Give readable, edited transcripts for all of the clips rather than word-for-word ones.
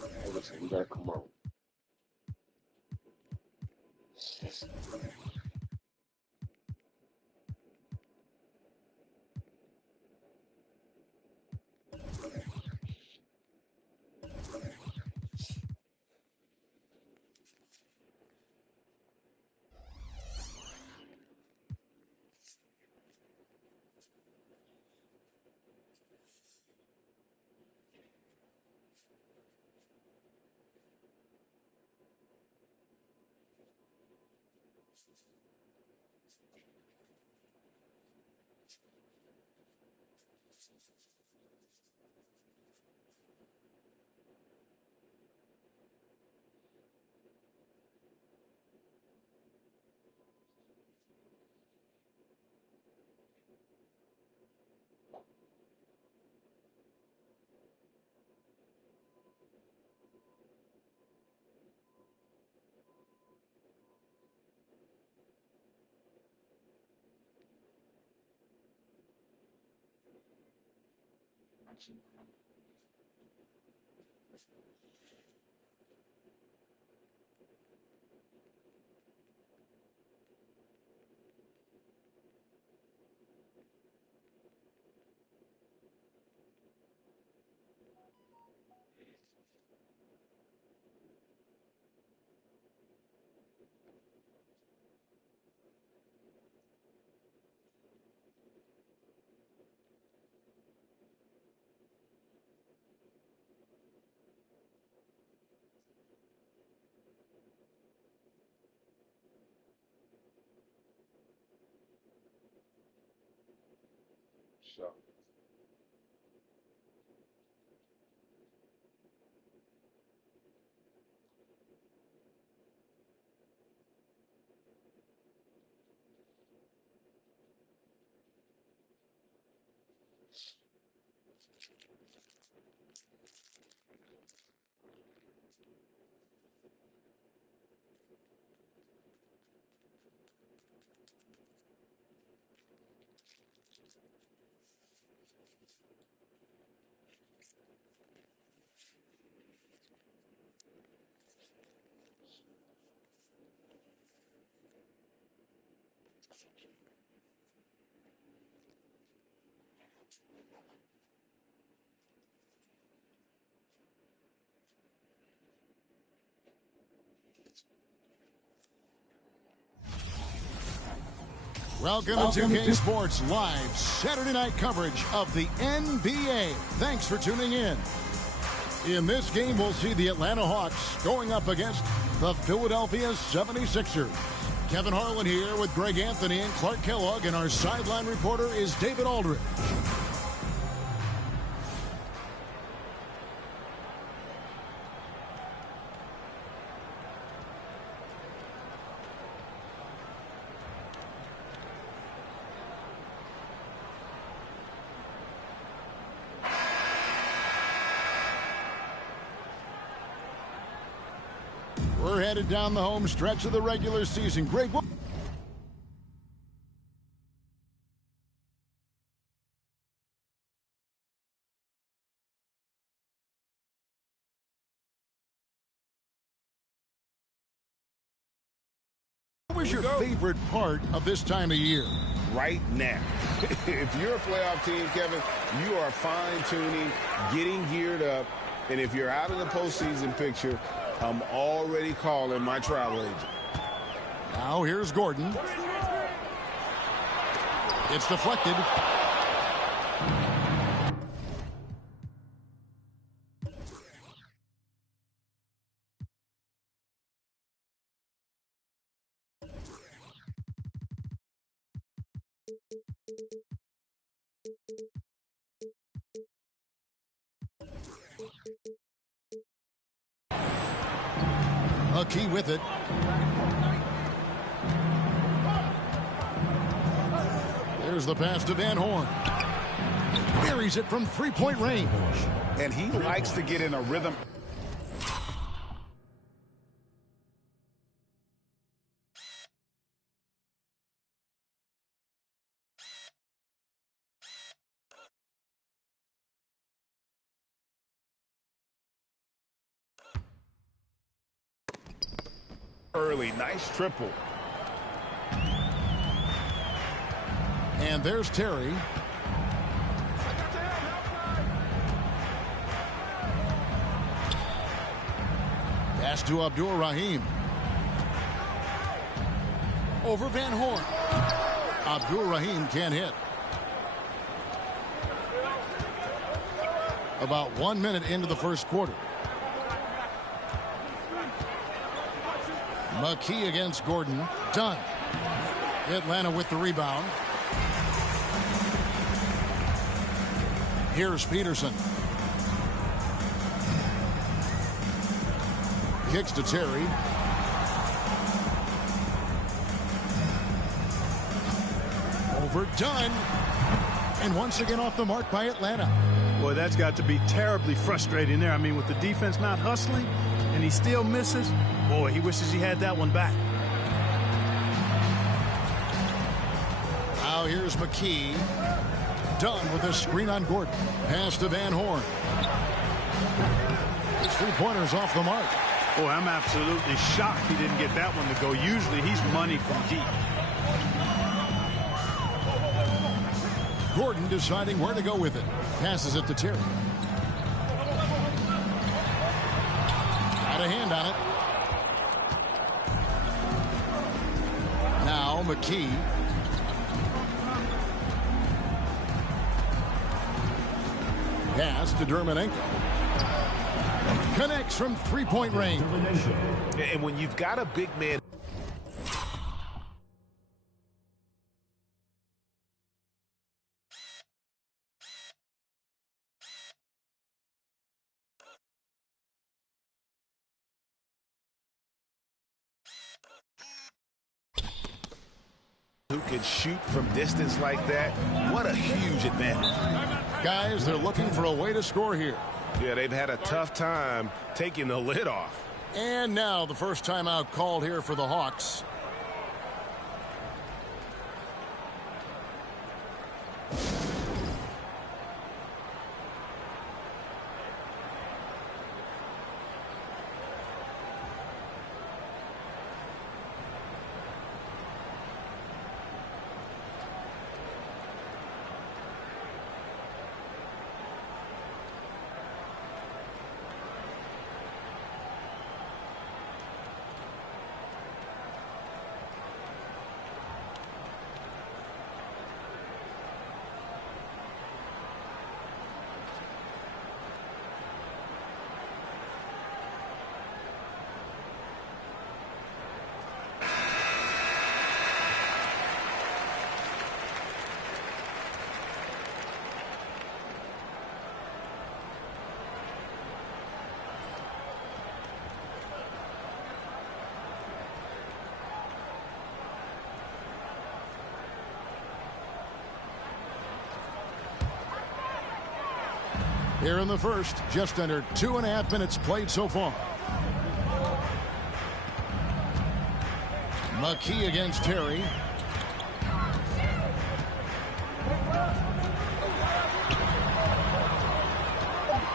You gotta come on. So, Welcome to 2K Sports Live Saturday night coverage of the NBA. Thanks for tuning in. In this game, we'll see the Atlanta Hawks going up against the Philadelphia 76ers. Kevin Harlan here with Greg Anthony and Clark Kellogg, and our sideline reporter is David Aldridge. We're headed down the home stretch of the regular season. Greg, what was your favorite part of this time of year? right now, if you're a playoff team, Kevin, you are fine-tuning, getting geared up, and if you're out of the postseason picture, I'm already calling my travel agent. Now here's Gordon. It's deflected. A key with it. There's the pass to Van Horn. Buries it from three-point range. And he likes to get in a rhythm. early. Nice triple. And there's Terry. Pass to Abdul-Rahim. Over Van Horn. Abdul-Rahim can't hit. About 1 minute into the first quarter. McKee against Gordon. Done. Atlanta with the rebound. Here's Peterson. Kicks to Terry. Overdone. And once again off the mark by Atlanta. Boy, that's got to be terribly frustrating there. I mean, with the defense not hustling and he still misses, boy, he wishes he had that one back. Now here's McKee. Done with a screen on Gordon. Pass to Van Horn. His three-pointers off the mark. Boy, I'm absolutely shocked he didn't get that one to go. Usually he's money from deep. Gordon deciding where to go with it. Passes it to Terry. Got a hand on it. Now McKee. Pass to Dermanenko. Connects from three-point range. And when you've got a big man who can shoot from distance like that, what a huge advantage. Guys, they're looking for a way to score here. Yeah, they've had a tough time taking the lid off. And now the first timeout called here for the Hawks. Here in the first, just under 2.5 minutes played so far. McKee against Terry.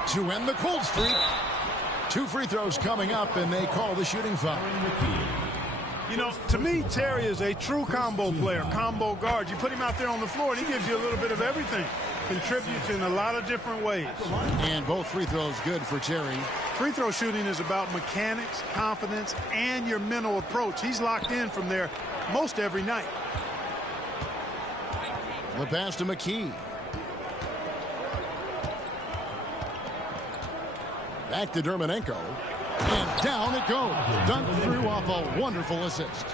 To end the cold streak. 2 free throws coming up, and they call the shooting foul. You know, to me, Terry is a true combo player, combo guard. You put him out there on the floor, and he gives you a little bit of everything. Contributes in a lot of different ways. And both free throws good for Terry. Free throw shooting is about mechanics, confidence, and your mental approach. He's locked in from there most every night. The pass to McKee. Back to Dermanenko. And down it goes. Dunked through off a wonderful assist.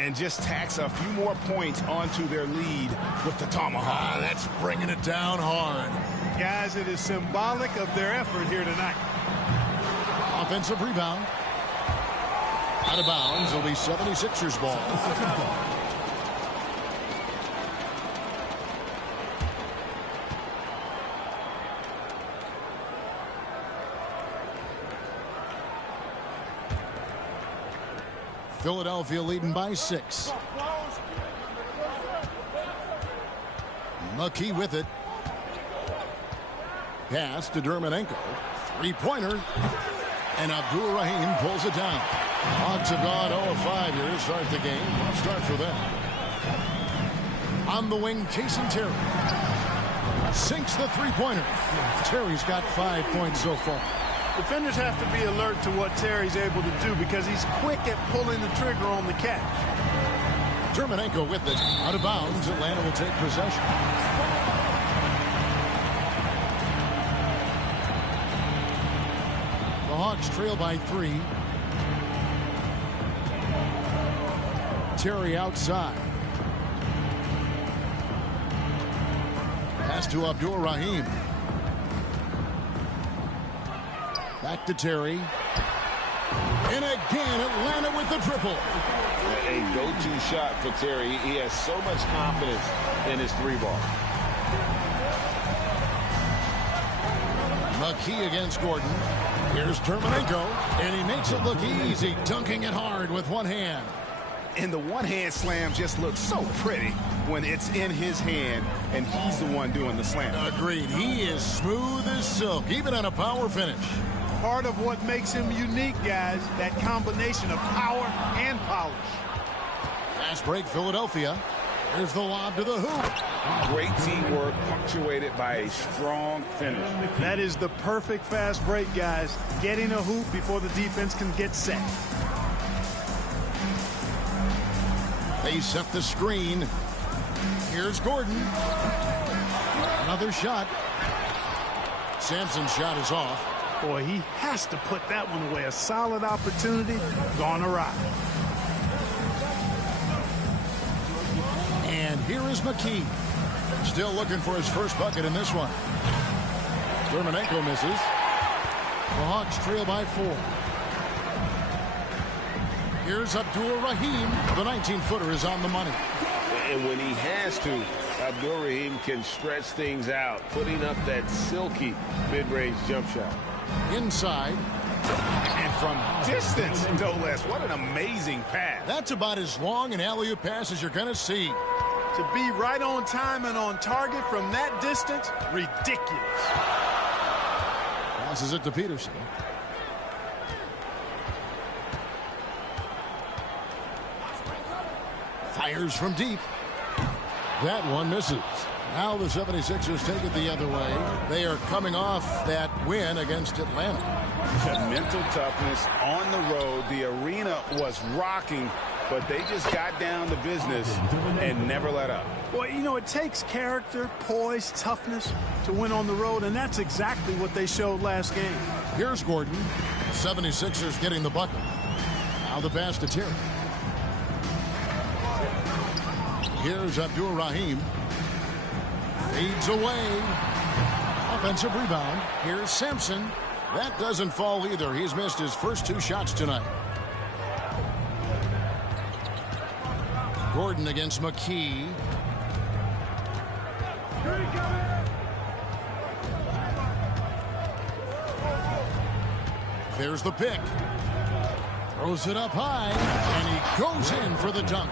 And just tacks a few more points onto their lead with the tomahawk. That's bringing it down hard. Guys, it is symbolic of their effort here tonight. Offensive rebound. Out of bounds. It'll be 76ers ball. Philadelphia leading by 6. McKee with it. Pass to Dermanenko. Three-pointer. And Abdul-Rahim pulls it down. Hawks have gone 0-5 here to start the game. Rough start for them. On the wing, Jason Terry sinks the three-pointer. Terry's got 5 points so far. Defenders have to be alert to what Terry's able to do because he's quick at pulling the trigger on the catch. Terminenko with it. Out of bounds. Atlanta will take possession. The Hawks trail by 3. Terry outside. Pass to Abdur-Rahim. Back to Terry. And again, Atlanta with the triple. A go-to shot for Terry. He has so much confidence in his three-ball. McKee against Gordon. Here's Terminenko, and he makes it look easy, dunking it hard with one hand. And the one-hand slam just looks so pretty when it's in his hand, and he's the one doing the slam. Agreed. He is smooth as silk, even on a power finish. Part of what makes him unique, guys, that combination of power and polish. Fast break, Philadelphia. Here's the lob to the hoop. Great teamwork punctuated by a strong finish. That is the perfect fast break, guys. Getting a hoop before the defense can get set. They set the screen. Here's Gordon. Another shot. Sampson's shot is off. Boy, he has to put that one away. A solid opportunity gone awry. And here is McKee. Still looking for his first bucket in this one. Terminenko misses. The Hawks trail by 4. Here's Abdur-Rahim. The 19-footer is on the money. And when he has to, Abdur-Rahim can stretch things out, putting up that silky mid-range jump shot. Inside. And from distance, no less. What an amazing pass. That's about as long an alley-oop pass as you're going to see. To be right on time and on target from that distance, ridiculous. Passes it to Peterson. Fires from deep. That one misses. Now the 76ers take it the other way. They are coming off that win against Atlanta. Mental toughness on the road. The arena was rocking, but they just got down to business and never let up. Well, you know, it takes character, poise, toughness to win on the road, and that's exactly what they showed last game. Here's Gordon. 76ers getting the bucket. Now the pass to Terry. Here's Abdur-Rahim. Fades away. Offensive rebound. Here's Sampson. That doesn't fall either. He's missed his first 2 shots tonight. Gordon against McKee. There's the pick. Throws it up high, and he goes in for the dunk.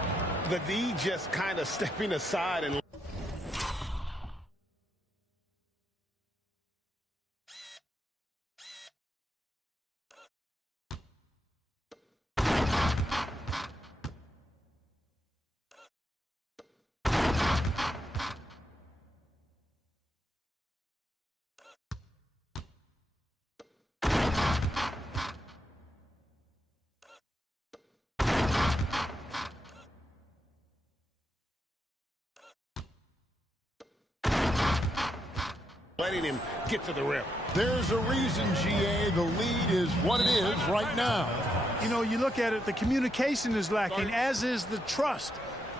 The D just kind of stepping aside and letting him get to the rim. There's a reason, GA, the lead is what it is right now. You know, you look at it, the communication is lacking, as is the trust.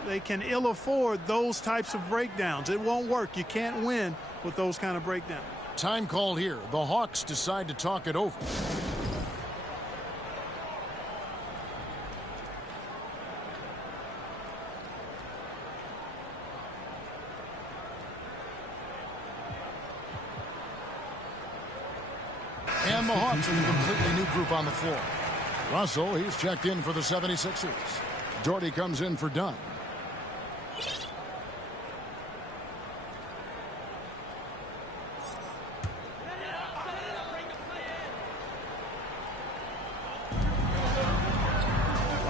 They can ill afford those types of breakdowns. It won't work. You can't win with those kind of breakdowns. Time called here. The Hawks decide to talk it over. And the Hawks with a completely new group on the floor. Russell, he's checked in for the 76ers. Doherty comes in for Dunn.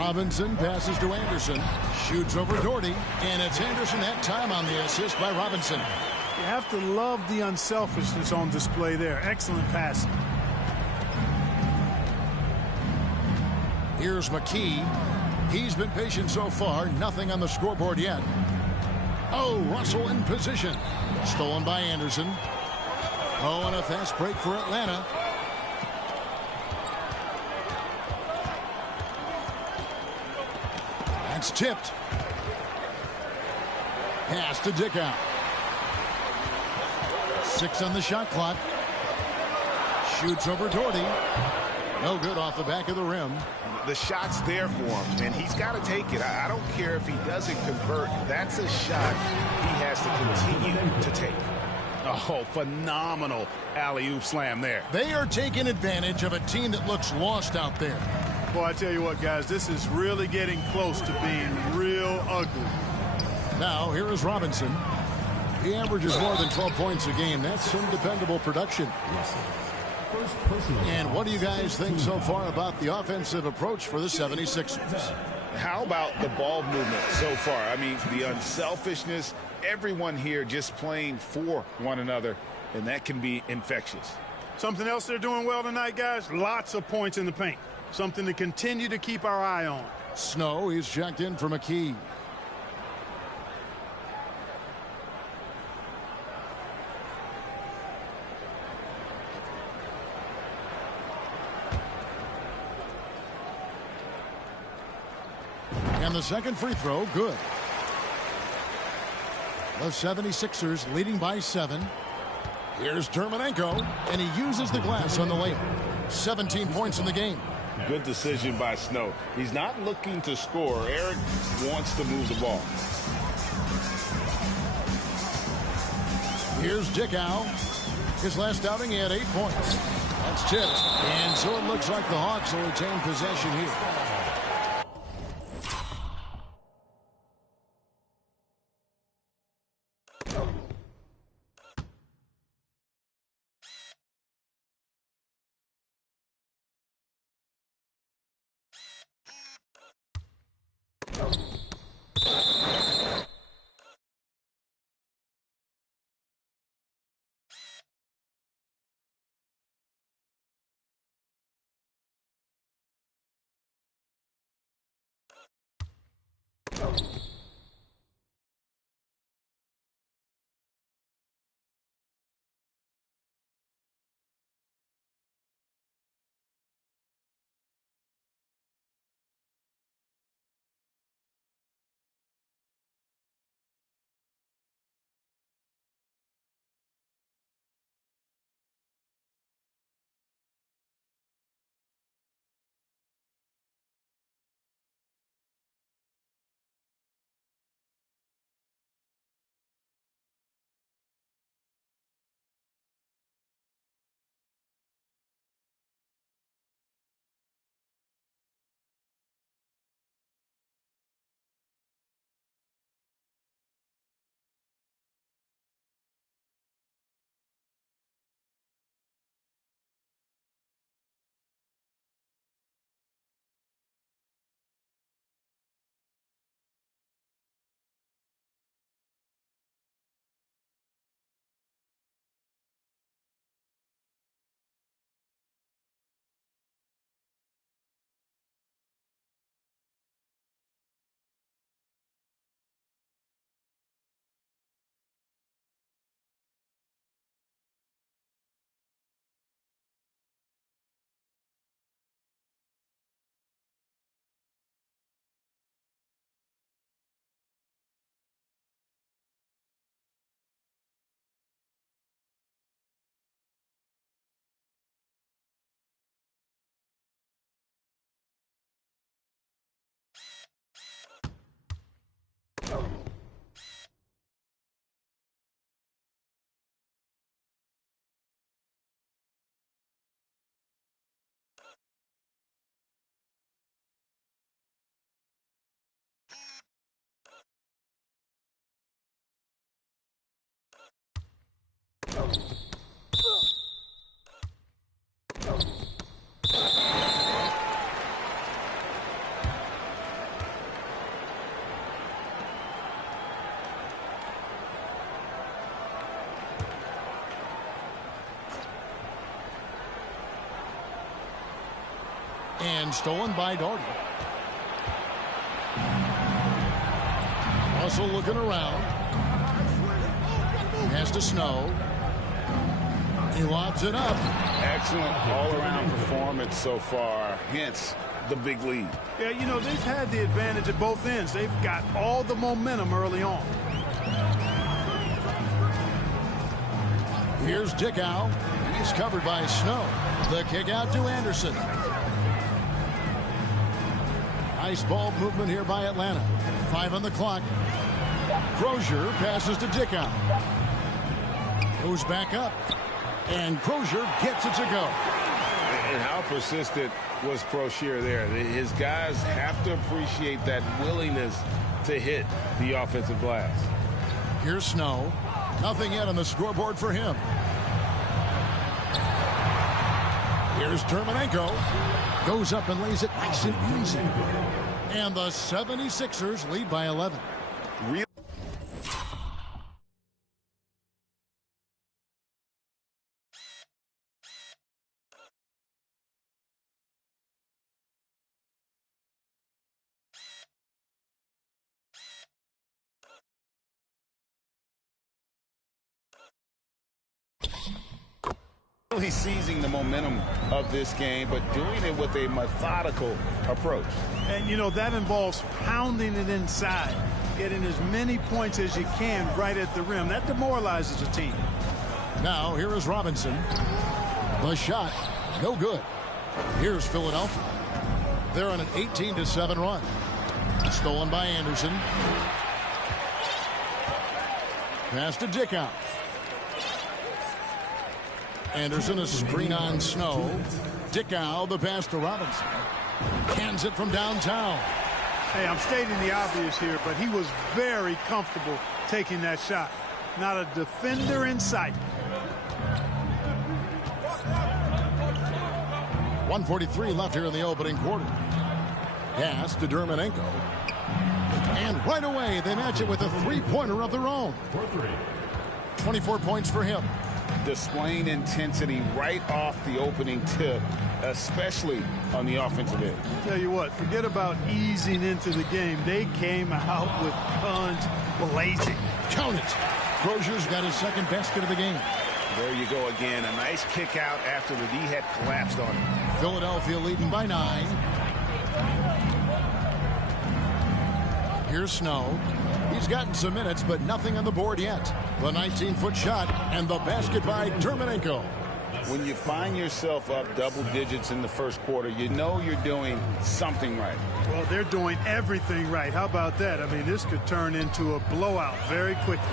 Robinson passes to Anderson. Shoots over Doherty. And it's Anderson that time on the assist by Robinson. You have to love the unselfishness on display there. Excellent passing. Here's McKee. He's been patient so far. Nothing on the scoreboard yet. Oh, Russell in position. Stolen by Anderson. Oh, and a fast break for Atlanta. That's tipped. Pass to Dickow. 6 on the shot clock. Shoots over Doherty. No good off the back of the rim. The shot's there for him, and he's got to take it. I don't care if he doesn't convert. That's a shot he has to continue to take. Oh, phenomenal alley-oop slam there. They are taking advantage of a team that looks lost out there. Boy, I tell you what, guys, this is really getting close to being real ugly. Now, here is Robinson. He averages more than 12 points a game. That's some dependable production. And what do you guys think so far about the offensive approach for the 76ers? How about the ball movement so far? I mean, the unselfishness, everyone here just playing for one another, and that can be infectious. Something else they're doing well tonight, guys, lots of points in the paint. Something to continue to keep our eye on. Snow, he's checked in for McKee. And the second free throw, good. The 76ers leading by 7. Here's Dermonenko, and he uses the glass on the layup. 17 points in the game. Good decision by Snow. He's not looking to score. Eric wants to move the ball. Here's Dickow. His last outing, he had 8 points. That's tipped. And so it looks like the Hawks will retain possession here. And stolen by Doherty. Russell looking around. Has to Snow. He lobs it up. Excellent all-around performance so far, hence the big lead. Yeah, you know, they've had the advantage at both ends. They've got all the momentum early on. Here's Dickow. He's covered by Snow. The kick out to Anderson. Nice ball movement here by Atlanta. 5 on the clock. Crozier passes to Dickow. Goes back up. And Crozier gets it to go. And how persistent was Crozier there? His guys have to appreciate that willingness to hit the offensive glass. Here's Snow. Nothing yet on the scoreboard for him. Here's Dermonenko. Goes up and lays it nice and easy. And the 76ers lead by 11. Really seizing the momentum of this game, but doing it with a methodical approach. And, you know, that involves pounding it inside, getting as many points as you can right at the rim. That demoralizes a team. Now, here is Robinson. The shot, no good. Here's Philadelphia. They're on an 18-7 run. Stolen by Anderson. Pass to Dickow. Anderson, a screen on Snow. Dickow, the pass to Robinson. Hands it from downtown. Hey, I'm stating the obvious here, but he was very comfortable taking that shot. Not a defender in sight. 1:43 left here in the opening quarter. Pass to Dermonenko. And right away, they match it with a three-pointer of their own. 24 points for him. Displaying intensity right off the opening tip, especially on the offensive end. Tell you what, forget about easing into the game. They came out with guns blazing. Count it. Crozier's got his second basket of the game. There you go again. A nice kick out after the D had collapsed on him. Philadelphia leading by 9. Here's Snow. He's gotten some minutes, but nothing on the board yet. The 19-foot shot and the basket by Dermonenko. When you find yourself up double digits in the first quarter, you know you're doing something right. Well, they're doing everything right. How about that? I mean, this could turn into a blowout very quickly.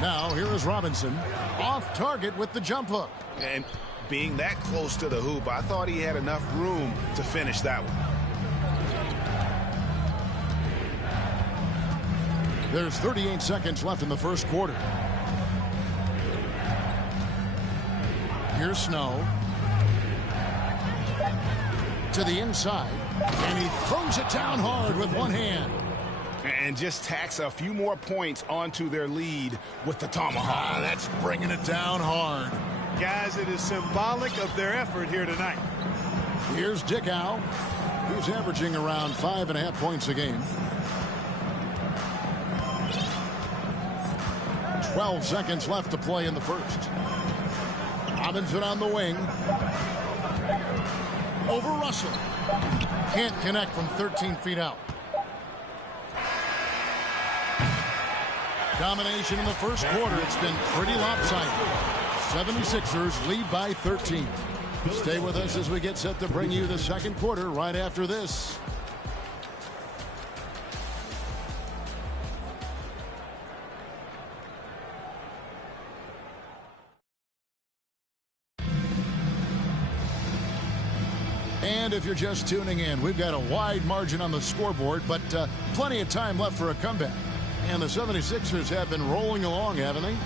Now, here is Robinson. Off target with the jump hook. And being that close to the hoop, I thought he had enough room to finish that one. There's 38 seconds left in the first quarter. Here's Snow. To the inside. And he throws it down hard with one hand. And just tacks a few more points onto their lead with the tomahawk. That's bringing it down hard. Guys, it is symbolic of their effort here tonight. Here's Dickow, who's averaging around 5.5 points a game. 12 seconds left to play in the first. Robinson on the wing. Over Russell. Can't connect from 13 feet out. Domination in the first quarter. It's been pretty lopsided. 76ers lead by 13. Stay with us as we get set to bring you the second quarter right after this. And if you're just tuning in, we've got a wide margin on the scoreboard, but plenty of time left for a comeback. And the 76ers have been rolling along, haven't they?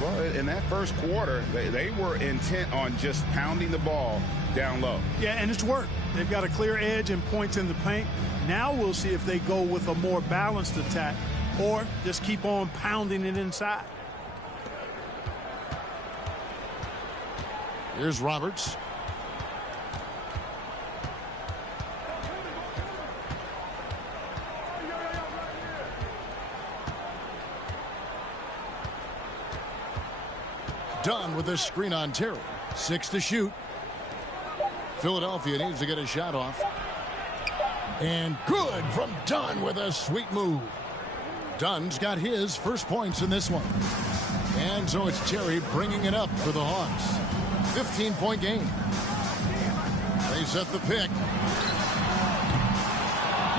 Well, in that first quarter, they were intent on just pounding the ball down low. Yeah, and it's worked. They've got a clear edge and points in the paint. Now we'll see if they go with a more balanced attack or just keep on pounding it inside. Here's Roberts. Dunn with a screen on Terry. 6 to shoot. Philadelphia needs to get a shot off. And good from Dunn with a sweet move. Dunn's got his first points in this one. And so it's Terry bringing it up for the Hawks. 15-point game. They set the pick.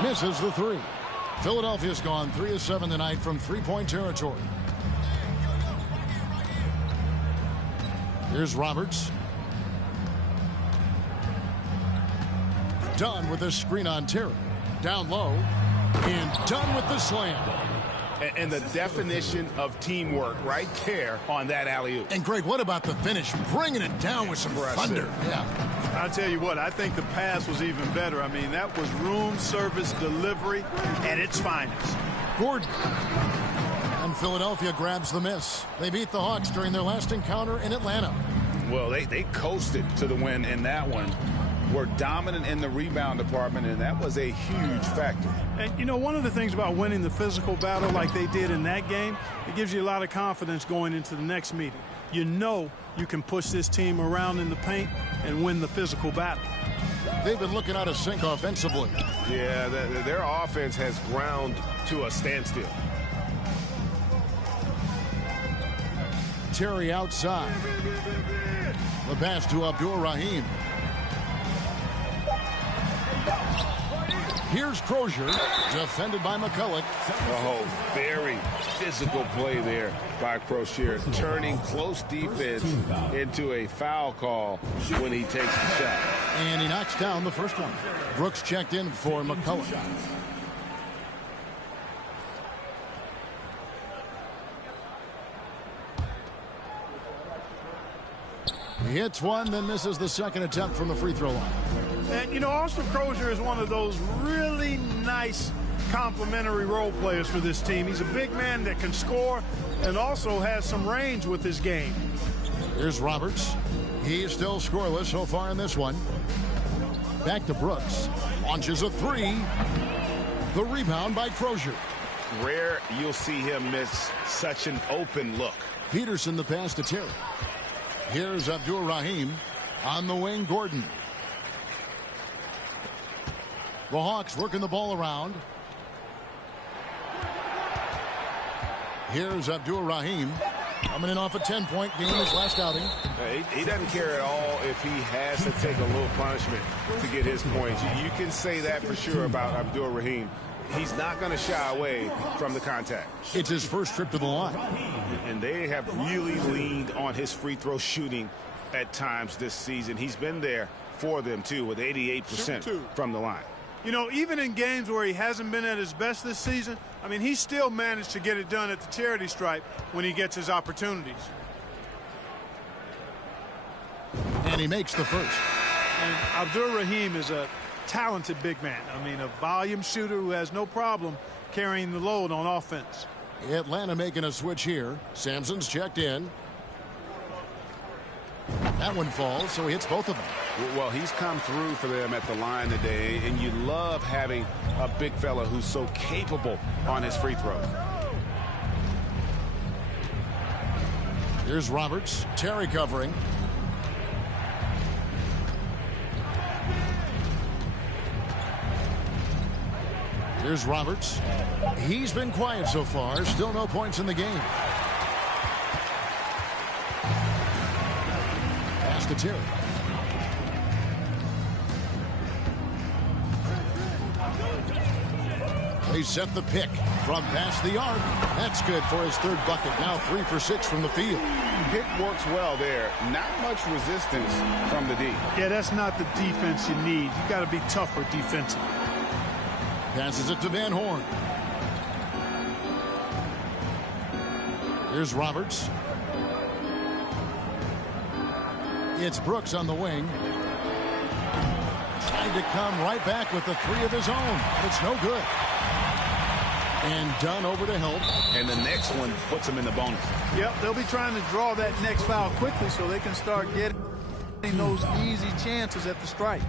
Misses the three. Philadelphia's gone 3 of 7 tonight from three-point territory. Here's Roberts. Dunn with a screen on Terry. Down low. And Dunn with the slam. And the definition of teamwork right there on that alley-oop. And, Greg, what about the finish? Bringing it down with some thunder. Yeah. I'll tell you what, I think the pass was even better. I mean, that was room service delivery at its finest. Gordon. And Philadelphia grabs the miss. They beat the Hawks during their last encounter in Atlanta. Well, they coasted to the win in that one. Were dominant in the rebound department, and that was a huge factor. And, you know, one of the things about winning the physical battle like they did in that game, it gives you a lot of confidence going into the next meeting. You know you can push this team around in the paint and win the physical battle. They've been looking out of sync offensively. Yeah, their offense has ground to a standstill. Terry outside. The pass to Abdur-Rahim. Here's Crozier, defended by McCulloch. Oh, very physical play there by Crozier, turning close defense into a foul call when he takes the shot. And he knocks down the first one. Brooks checked in for McCulloch. He hits one, then misses the second attempt from the free throw line. And, you know, Austin Crozier is one of those really nice complementary role players for this team. He's a big man that can score and also has some range with his game. Here's Roberts. He's still scoreless so far in this one. Back to Brooks. Launches a three. The rebound by Crozier. Rare you'll see him miss such an open look. Peterson the pass to Terry. Here's Abdur-Rahim. On the wing, Gordon. The Hawks working the ball around. Here's Abdur-Rahim. Coming in off a 10-point game his last outing. He doesn't care at all if he has to take a little punishment to get his points. You can say that for sure about Abdur-Rahim. He's not going to shy away from the contact. It's his first trip to the line. And they have really leaned on his free throw shooting at times this season. He's been there for them, too, with 88% from the line. You know, even in games where he hasn't been at his best this season, I mean, he still managed to get it done at the charity stripe when he gets his opportunities. And he makes the first. And Abdur-Rahim is a talented big man. I mean, a volume shooter who has no problem carrying the load on offense. Atlanta making a switch here. Sampson's checked in. That one falls, so he hits both of them. Well, he's come through for them at the line today, and you love having a big fella who's so capable on his free throws. Here's Roberts. Terry covering. Here's Roberts. He's been quiet so far. Still no points in the game. Pass to Terry. They set the pick from past the arc. That's good for his third bucket. Now 3 for 6 from the field. Pick works well there. Not much resistance from the D. Yeah, that's not the defense you need. You got to be tougher defensively. Passes it to Van Horn. Here's Roberts. It's Brooks on the wing. Trying to come right back with the three of his own. But it's no good. And Dunn over to help. And the next one puts him in the bonus. Yep, they'll be trying to draw that next foul quickly so they can start getting those easy chances at the stripe.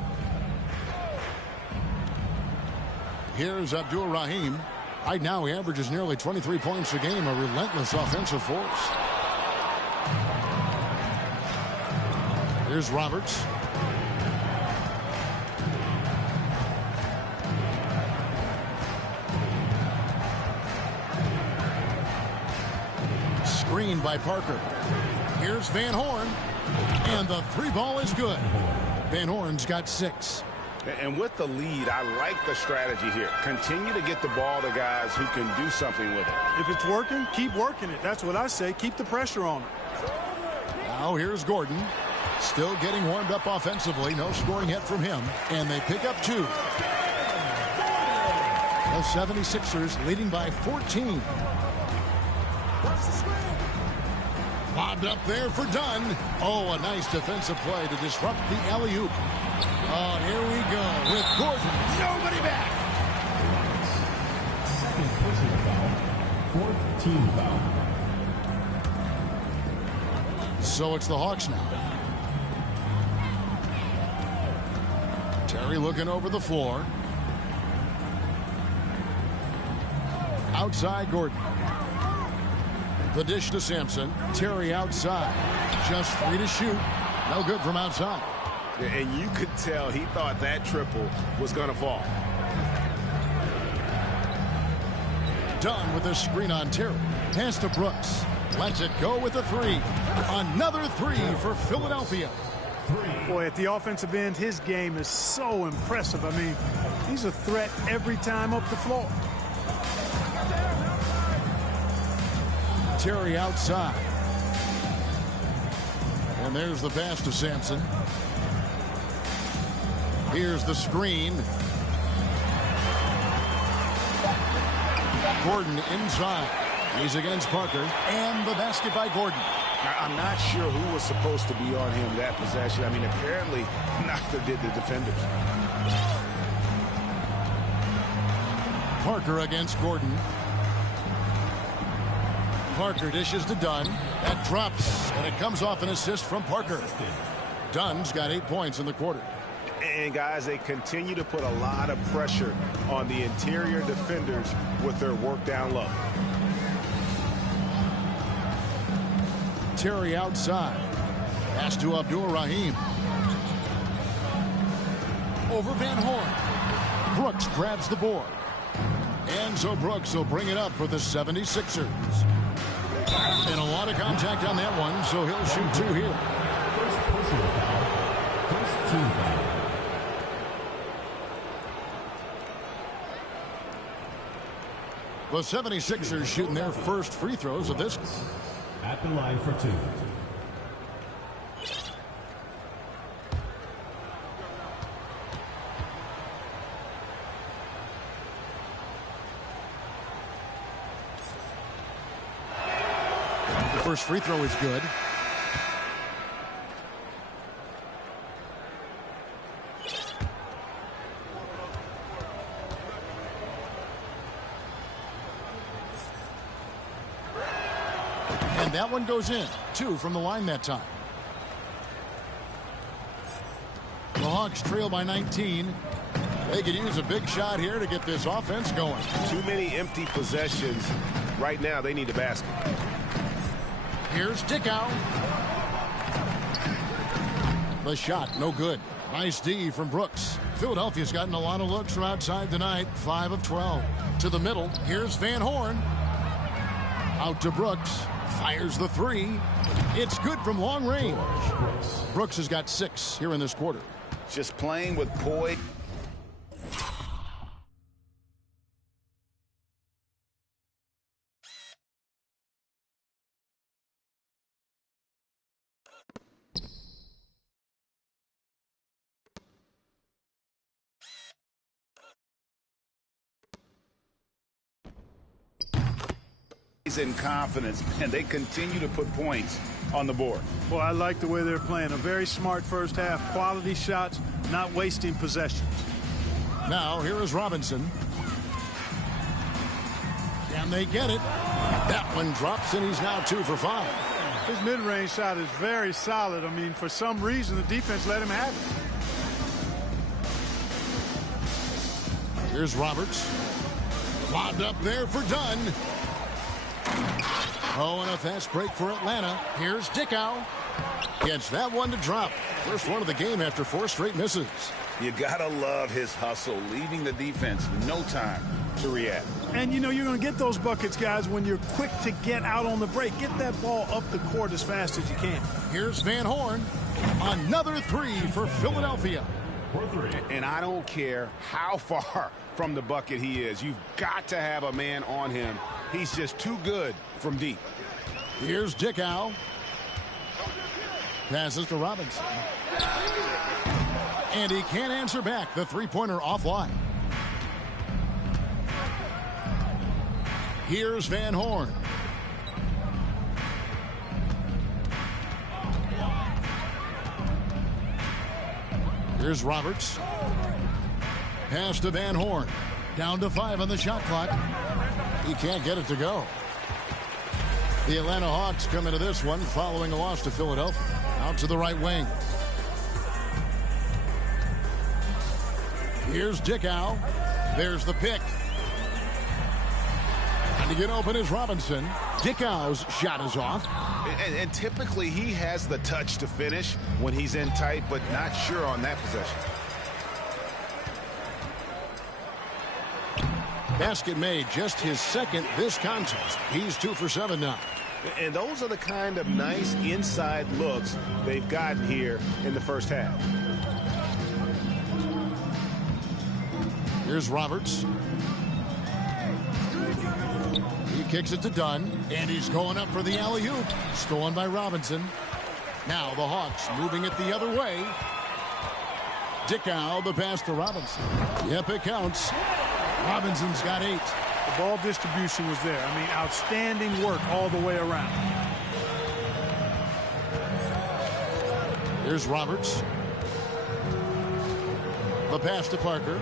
Here's Abdur-Rahim. Right now he averages nearly 23 points a game, a relentless offensive force. Here's Roberts. Screen by Parker. Here's Van Horn. And the three ball is good. Van Horn's got 6. And with the lead, I like the strategy here. Continue to get the ball to guys who can do something with it. If it's working, keep working it. That's what I say. Keep the pressure on it. Now here's Gordon. Still getting warmed up offensively. No scoring hit from him. And they pick up 2. The 76ers leading by 14. Bobbed up there for Dunn. Oh, a nice defensive play to disrupt the alley-oop. Oh, here we go with Gordon. Nobody back. Second personal foul. 4th team foul. So it's the Hawks now. Terry looking over the floor. Outside Gordon. The dish to Sampson. Terry outside. Just 3 to shoot. No good from outside. And you could tell he thought that triple was going to fall. Dunn with a screen on Terry. Pass to Brooks. Lets it go with a 3. Another 3 for Philadelphia. Boy, at the offensive end, his game is so impressive. I mean, he's a threat every time up the floor. Terry outside. And there's the pass to Sampson. Here's the screen. Gordon inside. He's against Parker. And the basket by Gordon. I'm not sure who was supposed to be on him that possession. I mean, apparently neither did the defenders. Parker against Gordon. Parker dishes to Dunn. That drops, and it comes off an assist from Parker. Dunn's got 8 points in the quarter. And, guys, they continue to put a lot of pressure on the interior defenders with their work down low. Terry outside. Pass to Abdul-Rahim. Over Van Horn. Brooks grabs the board. And so Brooks will bring it up for the 76ers. And a lot of contact on that one, so he'll shoot 2 here. First personal foul. First team foul. The 76ers shooting their first free throws of this. At the line for 2. The first free throw is good. And that one goes in. 2 from the line that time. The Hawks trail by 19. They could use a big shot here to get this offense going. Too many empty possessions. Right now, they need a basket. Here's Dickow. The shot, no good. Nice D from Brooks. Philadelphia's gotten a lot of looks from outside tonight. 5 of 12. To the middle. Here's Van Horn. Out to Brooks. Fires the 3. It's good from long range. Brooks has got 6 here in this quarter. Just playing with poise. In confidence, and they continue to put points on the board. Well, I like the way they're playing. A very smart first half. Quality shots, not wasting possessions. Now, here is Robinson. Can they get it? That one drops, and he's now 2 for 5. His mid-range shot is very solid. I mean, for some reason, the defense let him have it. Here's Roberts. Lobbed up there for Dunn. Oh, and a fast break for Atlanta. Here's Dickow. Gets that one to drop. First one of the game after 4 straight misses. You gotta love his hustle, leaving the defense no time to react. And you know you're going to get those buckets, guys, when you're quick to get out on the break. Get that ball up the court as fast as you can. Here's Van Horn. Another 3 for Philadelphia. And I don't care how far from the bucket he is. You've got to have a man on him. He's just too good from deep. Here's Dickow. Passes to Robinson. And he can't answer back. The three-pointer offline. Here's Van Horn. Here's Roberts. Pass to Van Horn. Down to 5 on the shot clock. He can't get it to go. The Atlanta Hawks come into this one following a loss to Philadelphia. Out to the right wing. Here's Dickow. There's the pick. And to get open is Robinson. Dickow's shot is off. And typically he has the touch to finish when he's in tight, but not sure on that possession. Basket made, just his second this contest. He's 2 for 7 now. And those are the kind of nice inside looks they've gotten here in the first half. Here's Roberts. He kicks it to Dunn, and he's going up for the alley-oop. Stolen by Robinson. Now the Hawks moving it the other way. Dickow, the pass to Robinson. Yep, it counts. Robinson's got 8. The ball distribution was there. I mean, outstanding work all the way around. Here's Roberts. The pass to Parker.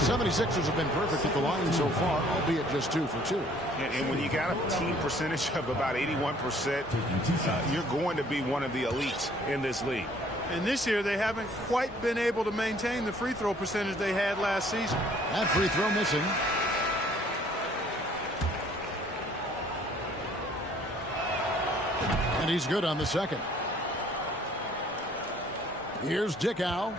76ers have been perfect at the line so far, albeit just 2 for 2. And when you got a team percentage of about 81%, you're going to be one of the elites in this league. And this year, they haven't quite been able to maintain the free throw percentage they had last season. That free throw missing. And he's good on the second. Here's Dickow.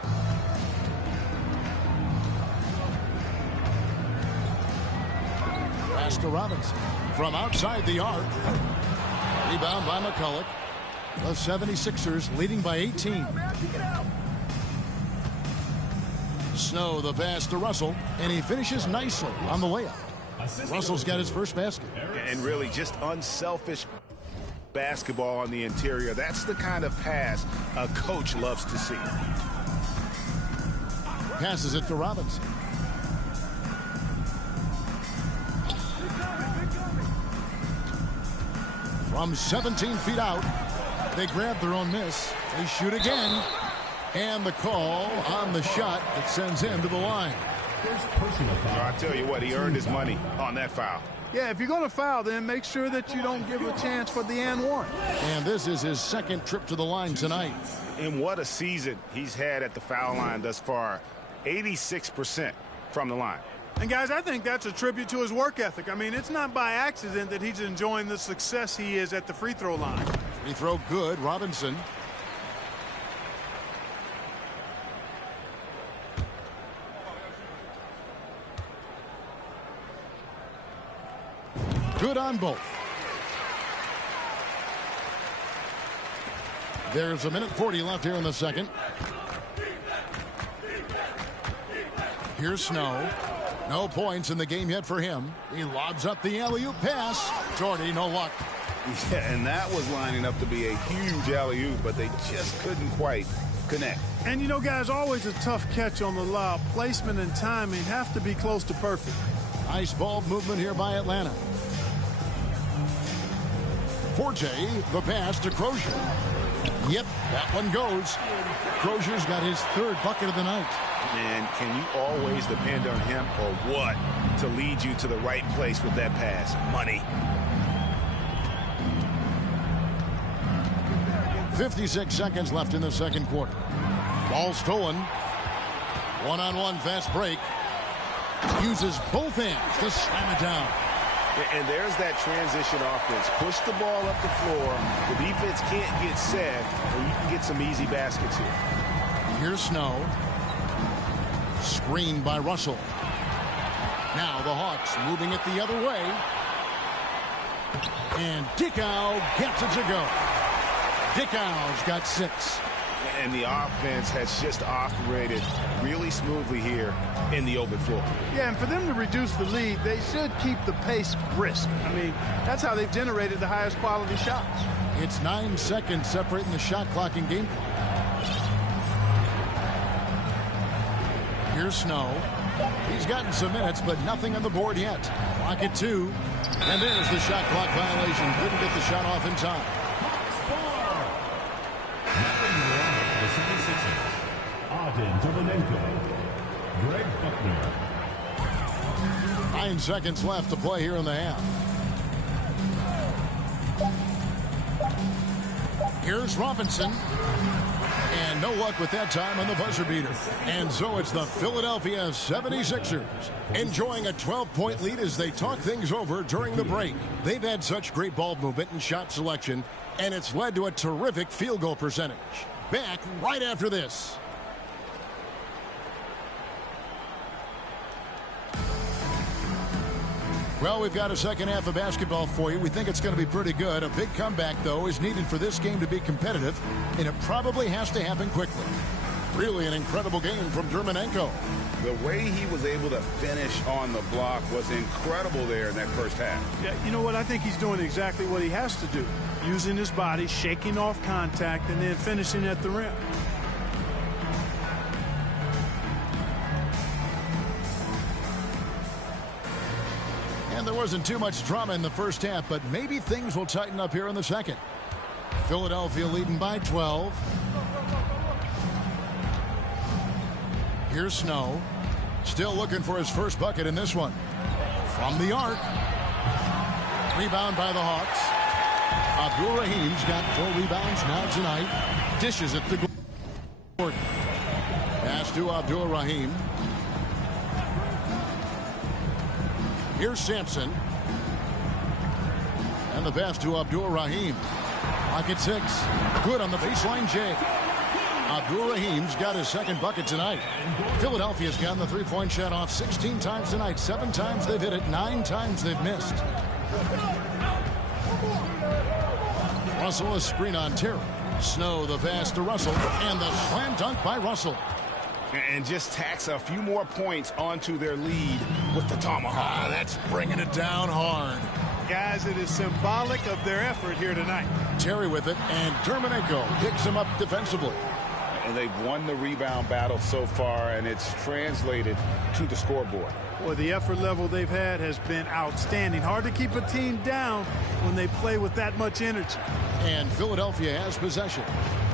Pass to Robinson. From outside the arc. Rebound by McCulloch. The 76ers leading by 18. Snow the pass to Russell, and he finishes nicely on the layup. Russell's got his first basket. And really just unselfish basketball on the interior. That's the kind of pass a coach loves to see. Passes it to Robinson. From 17 feet out. They grab their own miss. They shoot again. And the call on the shot that sends him to the line. I'll tell you what, he earned his money on that foul. Yeah, if you're going to foul, then make sure that you don't give a chance for the and one. And this is his second trip to the line tonight. And what a season he's had at the foul line thus far. 86% from the line. And, guys, I think that's a tribute to his work ethic. I mean, it's not by accident that he's enjoying the success he is at the free throw line. Free throw good. Robinson. Good on both. There's a minute 40 left here in the second. Here's Snow. No points in the game yet for him. He lobs up the alley-oop pass. Jordy, no luck. Yeah, and that was lining up to be a huge alley-oop, but they just couldn't quite connect. And, you know, guys, always a tough catch on the lob. Placement and timing have to be close to perfect. Nice ball movement here by Atlanta. Forte, the pass to Crozier. Yep, that one goes. Crozier's got his third bucket of the night. And can you always depend on him or what to lead you to the right place with that pass? Money. 56 seconds left in the second quarter. Ball stolen. One-on-one fast break. Uses both hands to slam it down. And there's that transition offense. Push the ball up the floor. The defense can't get set, and you can get some easy baskets here. Here's Snow. Screened by Russell. Now the Hawks moving it the other way. And Dickow gets it to go. Dickow's got 6. And the offense has just operated really smoothly here in the open floor. Yeah, and for them to reduce the lead, they should keep the pace brisk. I mean, that's how they've generated the highest quality shots. It's 9 seconds separating the shot clock and GamePlay. Here's Snow. He's gotten some minutes, but nothing on the board yet. Clock at 2. And there's the shot clock violation. Couldn't get the shot off in time. Greg Buckner. 9 seconds left to play here in the half. Here's Robinson. And no luck with that time on the buzzer beater. And so it's the Philadelphia 76ers enjoying a 12-point lead as they talk things over during the break. They've had such great ball movement and shot selection, and it's led to a terrific field goal percentage. Back right after this. Well, we've got a second half of basketball for you. We think it's going to be pretty good. A big comeback, though, is needed for this game to be competitive, and it probably has to happen quickly. Really an incredible game from Dermonenko. The way he was able to finish on the block was incredible there in that first half. Yeah, you know what? I think he's doing exactly what he has to do. Using his body, shaking off contact, and then finishing at the rim. And there wasn't too much drama in the first half, but maybe things will tighten up here in the second. Philadelphia leading by 12. Here's Snow. Still looking for his first bucket in this one. From the arc. Rebound by the Hawks. Abdul Rahim's got 4 rebounds now tonight. Dishes it to Gordon. Pass to Abdul Rahim. Here's Sampson. And the pass to Abdul Rahim. Pocket 6. Good on the baseline, Jay. Abdul Rahim's got his second bucket tonight. Philadelphia's gotten the three-point shot off 16 times tonight. 7 times they've hit it. 9 times they've missed. Russell, a screen on Terry. Snow, the pass to Russell. And the slam dunk by Russell. And just tacks a few more points onto their lead with the tomahawk. That's bringing it down hard. Guys, it is symbolic of their effort here tonight. Terry with it, and Dermonenko picks him up defensively. And they've won the rebound battle so far, and it's translated to the scoreboard. Boy, the effort level they've had has been outstanding. Hard to keep a team down when they play with that much energy. And Philadelphia has possession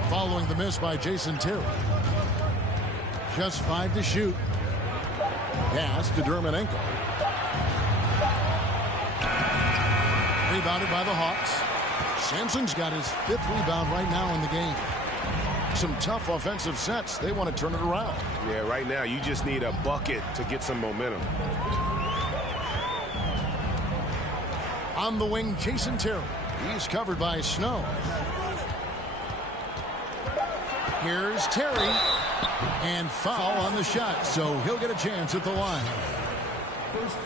following the miss by Jason Terry. Just 5 to shoot. Pass to Dermonenko. Rebounded by the Hawks. Sampson's got his 5th rebound right now in the game. Some tough offensive sets. They want to turn it around. Yeah, right now you just need a bucket to get some momentum. On the wing, Jason Terry. He's covered by Snow. Here's Terry. And foul on the shot, so he'll get a chance at the line.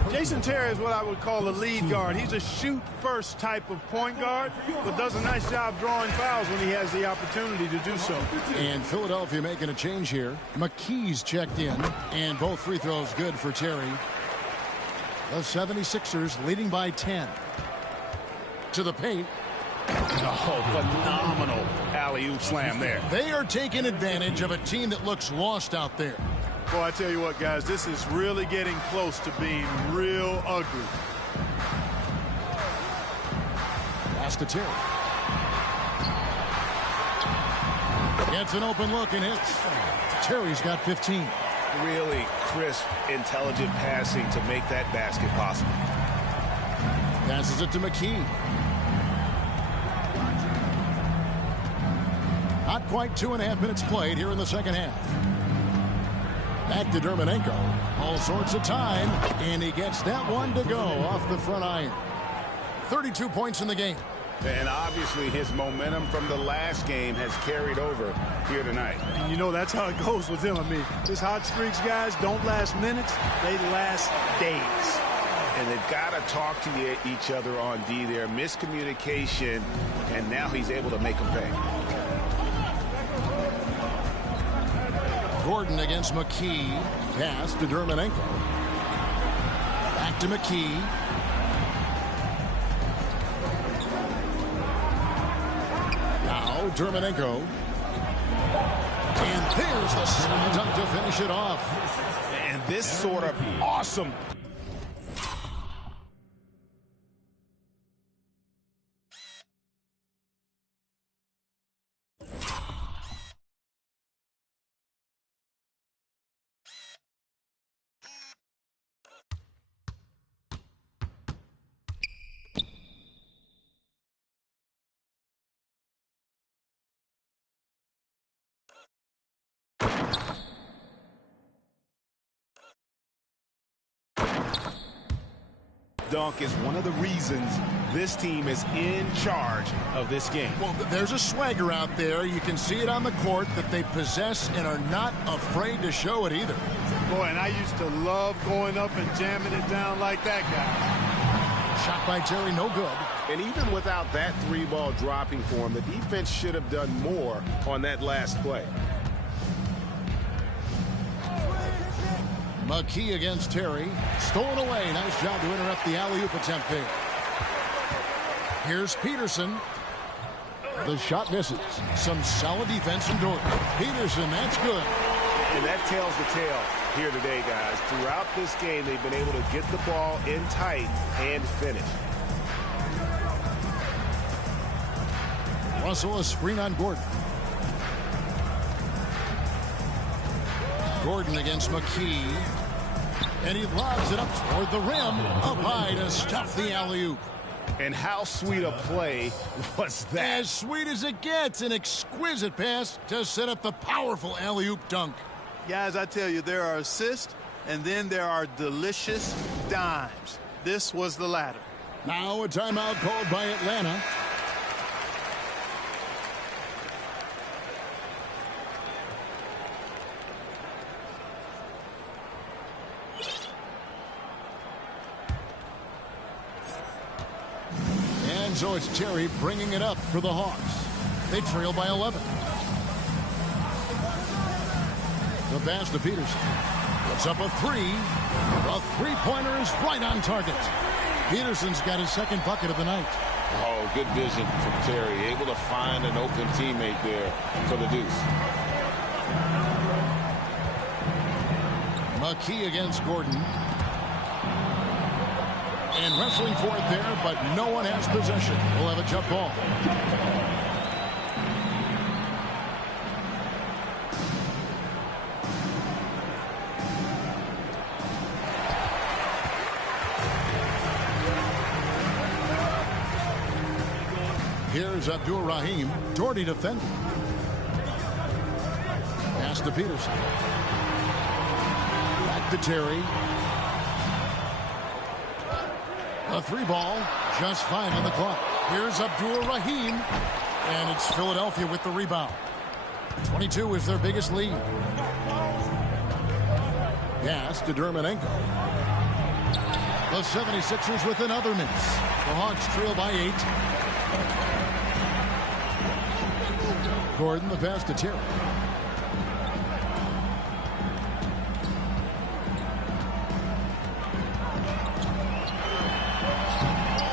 Jason Terry is what I would call a lead guard. He's a shoot-first type of point guard, but does a nice job drawing fouls when he has the opportunity to do so. And Philadelphia making a change here. McKee's checked in, and both free throws good for Terry. The 76ers leading by 10. To the paint. Oh, phenomenal alley-oop slam there. They are taking advantage of a team that looks lost out there. Boy, I tell you what, guys, this is really getting close to being real ugly. Pass to Terry. Gets an open look and hits. Terry's got 15. Really crisp, intelligent passing to make that basket possible. Passes it to McKee. Not quite 2.5 minutes played here in the second half. Back to Dermonenko. All sorts of time, and he gets that one to go off the front iron. 32 points in the game. And obviously his momentum from the last game has carried over here tonight. And you know, that's how it goes with him. I mean, his hot streaks, guys, don't last minutes. They last days. And they've got to talk to each other on D there. Miscommunication, and now he's able to make them pay. Gordon against McKee. Pass to Dermonenko. Back to McKee. Now Dermonenko. And there's the slam dunk to finish it off. And this sort of awesome. Dunk is one of the reasons this team is in charge of this game. Well, there's a swagger out there. You can see it on the court that they possess and are not afraid to show it either. Boy, and I used to love going up and jamming it down like that guy. Shot by Terry, no good. And even without that three ball dropping for him, the defense should have done more on that last play. McKee against Terry. Stolen away. Nice job to interrupt the alley-oop attempt there. Here's Peterson. The shot misses. Some solid defense from Dorton. Peterson, that's good. And that tells the tale here today, guys. Throughout this game, they've been able to get the ball in tight and finish. Russell, a screen on Gordon. Gordon against McKee. And he lobs it up toward the rim. Up high to stuff the alley-oop. And how sweet a play was that? As sweet as it gets. An exquisite pass to set up the powerful alley-oop dunk. Guys, I tell you, there are assists, and then there are delicious dimes. This was the latter. Now a timeout called by Atlanta. So it's Terry bringing it up for the Hawks. They trail by 11. The pass to Peterson. Puts up a three. The three-pointer is right on target. Peterson's got his second bucket of the night. Oh, good vision from Terry. Able to find an open teammate there for the deuce. McKee against Gordon. And wrestling for it there, but no one has possession. We'll have a jump ball. Here's Abdul-Rahim. Doherty defending. Pass to Peterson. Back to Terry. A three ball, just fine on the clock. Here's Abdul-Rahim, and it's Philadelphia with the rebound. 22 is their biggest lead. Pass to Dermonenko. The 76ers with another miss. The Hawks trail by 8. Gordon, the pass to Terry.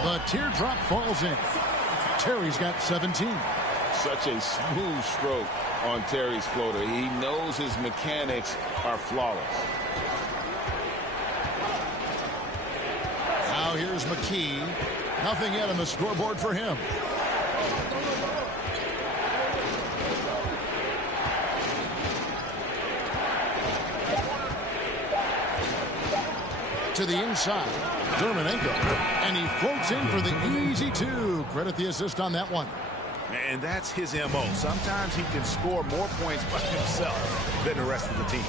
The teardrop falls in. Terry's got 17. Such a smooth stroke on Terry's floater. He knows his mechanics are flawless. Now here's McKee. Nothing yet on the scoreboard for him. To the inside. Dermonenko. And he floats in for the easy two. Credit the assist on that one. And that's his MO. Sometimes he can score more points by himself than the rest of the team.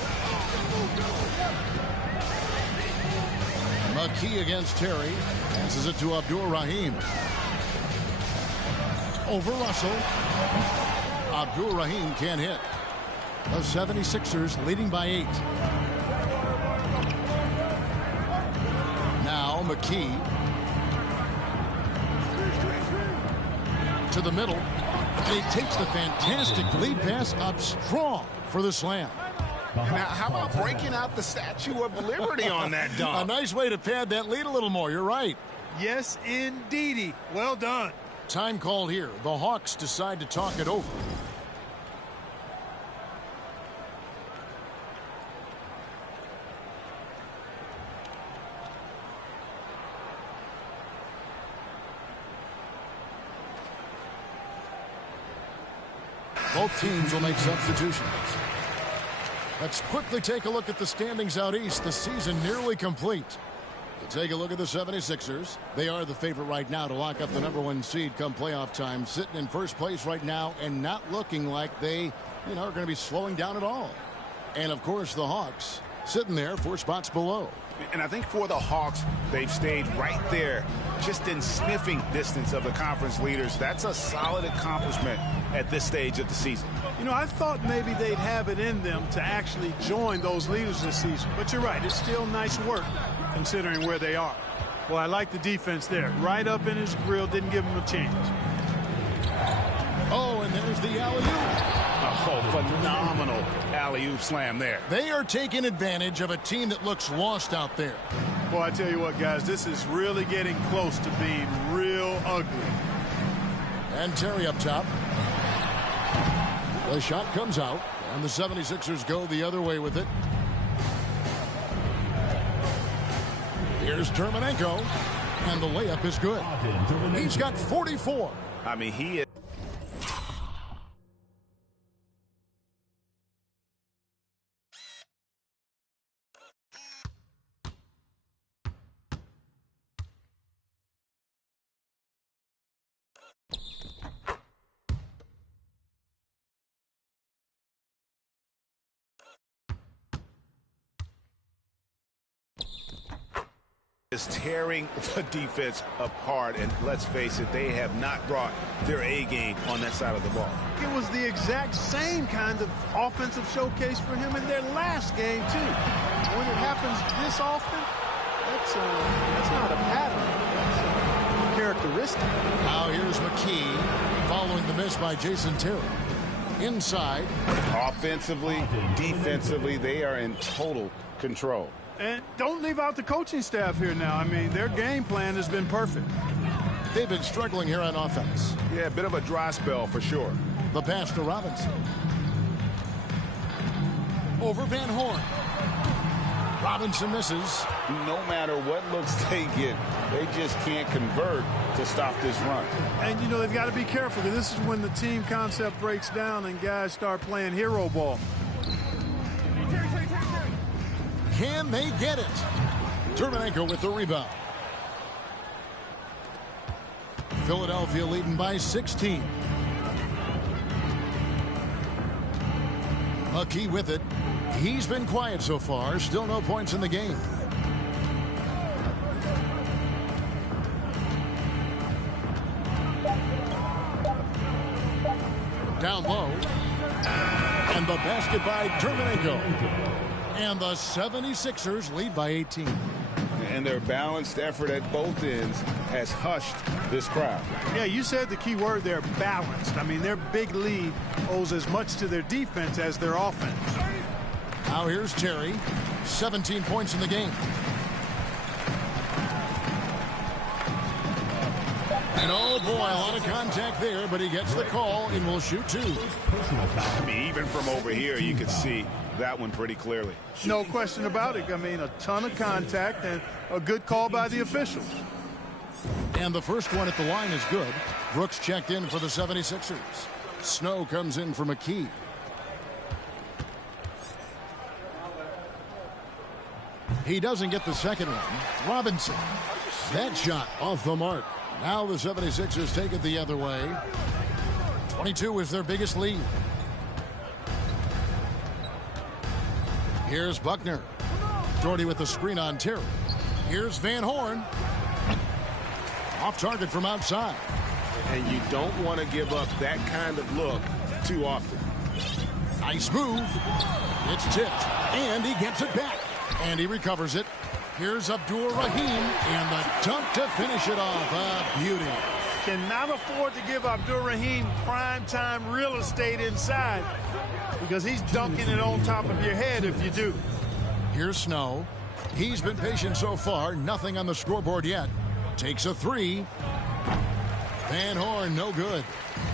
McKee against Terry. Passes it to Abdul-Rahim. Over Russell. Abdul-Rahim can't hit. The 76ers leading by 8. Now McKee. To the middle. And he takes the fantastic lead pass up strong for the slam. Now, how about breaking out the Statue of Liberty on that dunk? A nice way to pad that lead a little more. You're right. Yes, indeedy. Well done. Time called here. The Hawks decide to talk it over. Both teams will make substitutions. Let's quickly take a look at the standings out east. The season nearly complete. We'll take a look at the 76ers. They are the favorite right now to lock up the #1 seed come playoff time. Sitting in first place right now and not looking like they, are going to be slowing down at all. And, of course, the Hawks sitting there 4 spots below. And I think for the Hawks, they've stayed right there, just in sniffing distance of the conference leaders. That's a solid accomplishment at this stage of the season. I thought maybe they'd have it in them to actually join those leaders this season. But you're right, it's still nice work considering where they are. Well, I like the defense there. Right up in his grill, didn't give him a chance. Oh, and there's the alley-oop. Oh, phenomenal alley-oop slam there. They are taking advantage of a team that looks lost out there. Boy, I tell you what, guys, this is really getting close to being real ugly. And Terry up top. The shot comes out, and the 76ers go the other way with it. Here's Terminenko, and the layup is good. He's got 44. I mean, he is. Is tearing the defense apart, and let's face it, they have not brought their A game on that side of the ball. It was the exact same kind of offensive showcase for him in their last game too. When it happens this often, that's not a pattern. That's a characteristic. Now here's McKee following the miss by Jason Terry. Inside. Offensively, defensively, they are in total control. And don't leave out the coaching staff here now. I mean, their game plan has been perfect. They've been struggling here on offense. Yeah, a bit of a dry spell for sure. The pass to Robinson. Over Van Horn. Robinson misses. No matter what looks they get, they just can't convert to stop this run. And, they've got to be careful, because this is when the team concept breaks down and guys start playing hero ball. Can they get it? Terminenko with the rebound. Philadelphia leading by 16. McKee with it. He's been quiet so far. Still no points in the game. Down low. And the basket by Terminenko. And the 76ers lead by 18. And their balanced effort at both ends has hushed this crowd. Yeah, you said the key word there, balanced. I mean, their big lead owes as much to their defense as their offense. Now here's Terry. 17 points in the game. And oh boy, a lot of contact there, but he gets the call and will shoot 2. I mean, even from over here, you could see that one pretty clearly. No question about it. I mean, a ton of contact and a good call by the official. And the first one at the line is good. Brooks checked in for the 76ers. Snow comes in for McKee. He doesn't get the second one. Robinson. That shot off the mark. Now the 76ers take it the other way. 22 is their biggest lead. Here's Buckner. Jordy with the screen on Terry. Here's Van Horn. Off target from outside. And you don't want to give up that kind of look too often. Nice move. It's tipped, and he gets it back. And he recovers it. Here's Abdul-Rahim, and the dunk to finish it off. A beauty. Cannot afford to give Abdul-Rahim prime-time real estate inside because he's dunking it on top of your head if you do. Here's Snow. He's been patient so far. Nothing on the scoreboard yet. Takes a three. Van Horn, no good.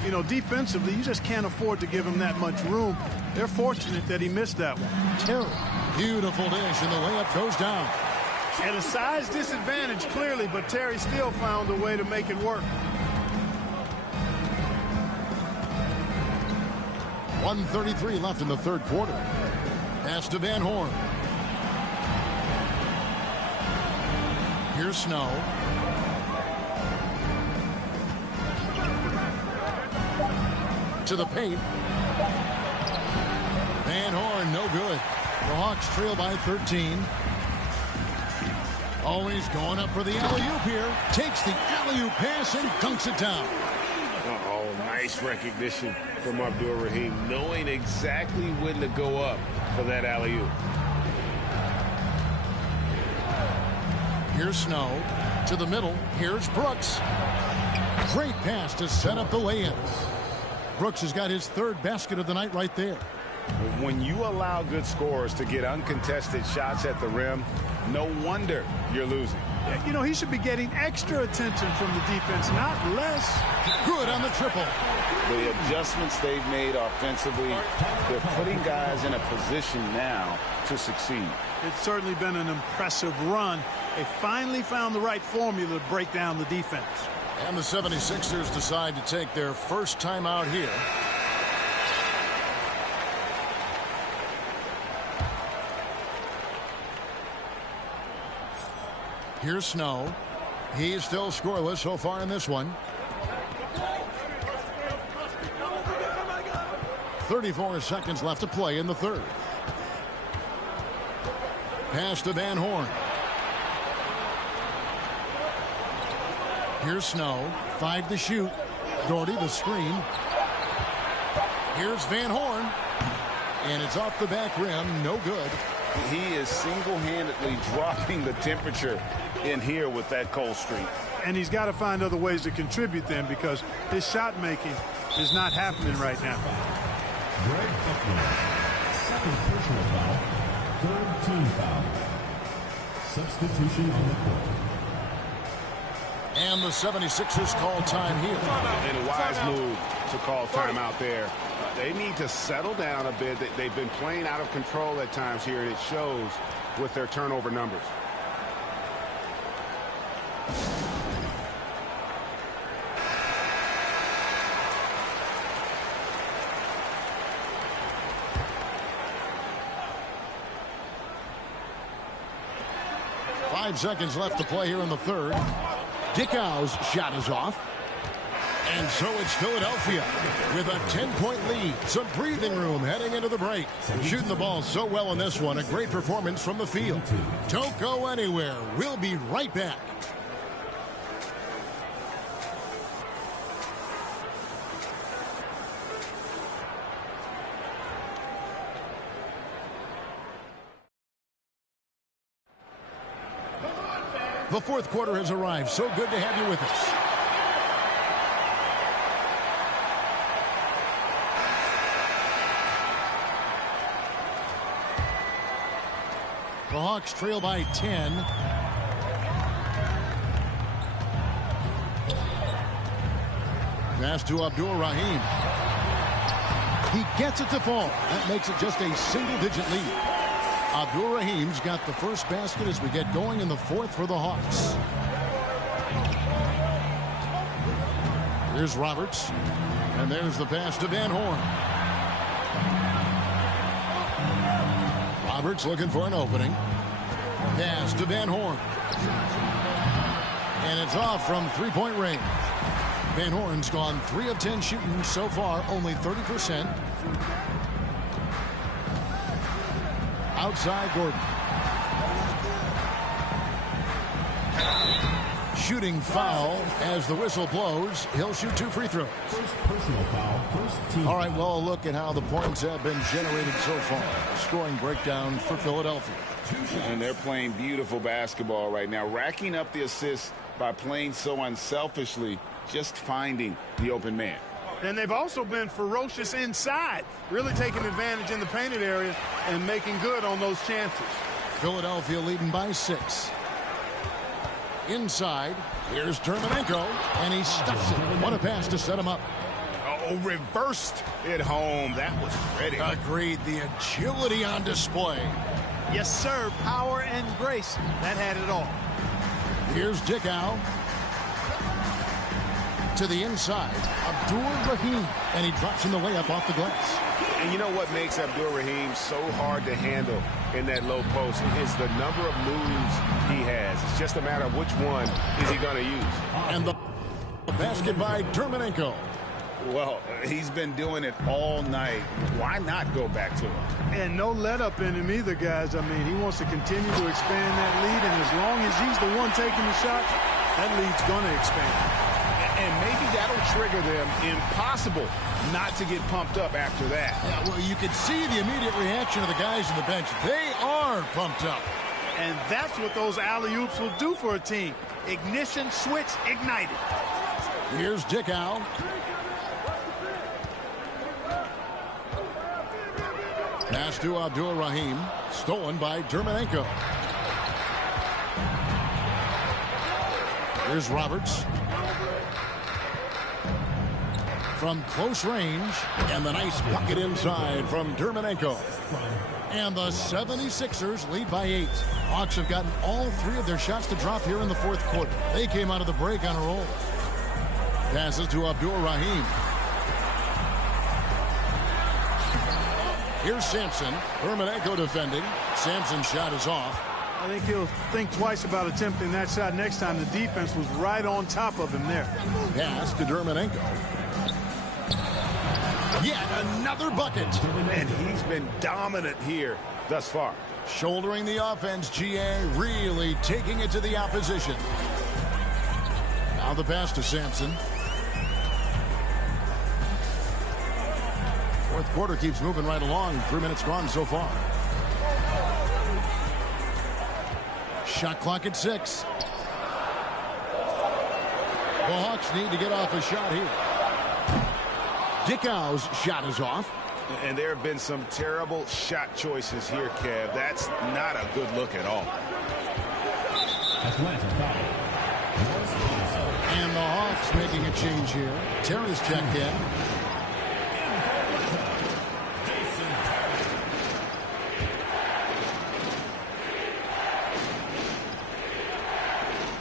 You know, defensively, you just can't afford to give him that much room. They're fortunate that he missed that one. Terry. Beautiful dish, and the layup goes down. At a size disadvantage, clearly, but Terry still found a way to make it work. 1:33 left in the third quarter. Pass to Van Horn. Here's Snow. To the paint. Van Horn, no good. The Hawks trail by 13. Always going up for the alley-oop here. Takes the alley-oop pass and dunks it down. Oh, nice recognition from Abdul-Rahim, knowing exactly when to go up for that alley-oop. Here's Snow. To the middle. Here's Brooks. Great pass to set up the lay-in. Brooks has got his third basket of the night right there. When you allow good scorers to get uncontested shots at the rim, no wonder you're losing. You know, he should be getting extra attention from the defense, not less. Good on the triple. The adjustments they've made offensively, they're putting guys in a position now to succeed. It's certainly been an impressive run. They finally found the right formula to break down the defense. And the 76ers decide to take their first timeout here. Here's Snow. He's still scoreless so far in this one. 34 seconds left to play in the third. Pass to Van Horn. Here's Snow. 5 to shoot. Doherty the screen. Here's Van Horn. And it's off the back rim. No good. He is single-handedly dropping the temperature in here with that cold streak. And he's got to find other ways to contribute then because his shot making is not happening right now. Greg Buckner, second personal foul, third team foul. Substitution on the court. And the 76ers call time here. And a wise move to call timeout there. They need to settle down a bit. They've been playing out of control at times here, and it shows with their turnover numbers. Five seconds left to play here in the third. Dickow's shot is off. And so it's Philadelphia with a 10-point lead. Some breathing room heading into the break. Shooting the ball so well in this one. A great performance from the field. Don't go anywhere. We'll be right back. The fourth quarter has arrived. So good to have you with us. The Hawks trail by 10. Pass to Abdul-Rahim. He gets it to fall. That makes it just a single-digit lead. Abdul-Rahim's got the first basket as we get going in the fourth for the Hawks. Here's Roberts. And there's the pass to Van Horn. Roberts looking for an opening. Pass to Van Horn. And it's off from three-point range. Van Horn's gone 3 of 10 shooting so far, only 30%. Outside Gordon. Shooting foul as the whistle blows. He'll shoot 2 free throws. First personal foul, first team. All right, well, a look at how the points have been generated so far. Scoring breakdown for Philadelphia. And they're playing beautiful basketball right now, racking up the assists by playing so unselfishly, just finding the open man. And they've also been ferocious inside, really taking advantage in the painted area and making good on those chances. Philadelphia leading by 6. Inside, here's Dermanenko, and he stuffs it. What a pass to set him up. Oh, reversed it home. That was pretty. Agreed, the agility on display. Yes, sir. Power and grace. That had it all. Here's Dickow. To the inside, Abdur-Rahim, and he drops in the layup off the glass. And you know what makes Abdur-Rahim so hard to handle in that low post is the number of moves he has. It's just a matter of which one is he going to use. And the basket by Dermanenko. Well, he's been doing it all night. Why not go back to him? And no let up in him either, guys. I mean, he wants to continue to expand that lead, and as long as he's the one taking the shot, that lead's going to expand. And maybe that'll trigger them. Impossible not to get pumped up after that. Yeah, well, you could see the immediate reaction of the guys on the bench. They are pumped up. And that's what those alley-oops will do for a team. Ignition switch ignited. Here's Dickow. Pass to Abdur-Rahim. Stolen by Dermanenko. Here's Roberts. From close range, and the nice bucket inside from Dermanenko. And the 76ers lead by 8. Hawks have gotten all 3 of their shots to drop here in the 4th quarter. They came out of the break on a roll. Passes to Abdur-Rahim. Here's Sampson. Dermanenko defending. Sampson's shot is off. I think he'll think twice about attempting that shot next time. The defense was right on top of him there. Pass to Dermanenko. Yet another bucket. And he's been dominant here thus far. Shouldering the offense, GA really taking it to the opposition. Now the pass to Sampson. 4th quarter keeps moving right along. 3 minutes gone so far. Shot clock at 6. The Hawks need to get off a shot here. Dickow's shot is off. And there have been some terrible shot choices here, Kev. That's not a good look at all. Atlanta foul. And the Hawks making a change here. Terry's checked in.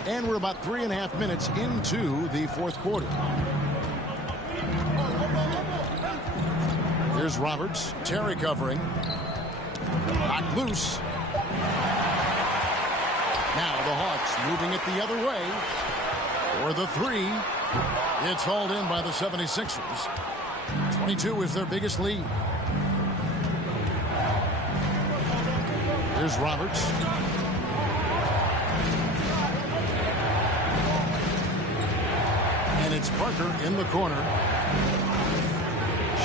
And we're about 3.5 minutes into the 4th quarter. Here's Roberts. Terry covering. Knocked loose. Now the Hawks moving it the other way. For the 3. It's hauled in by the 76ers. 22 is their biggest lead. Here's Roberts. And it's Parker in the corner.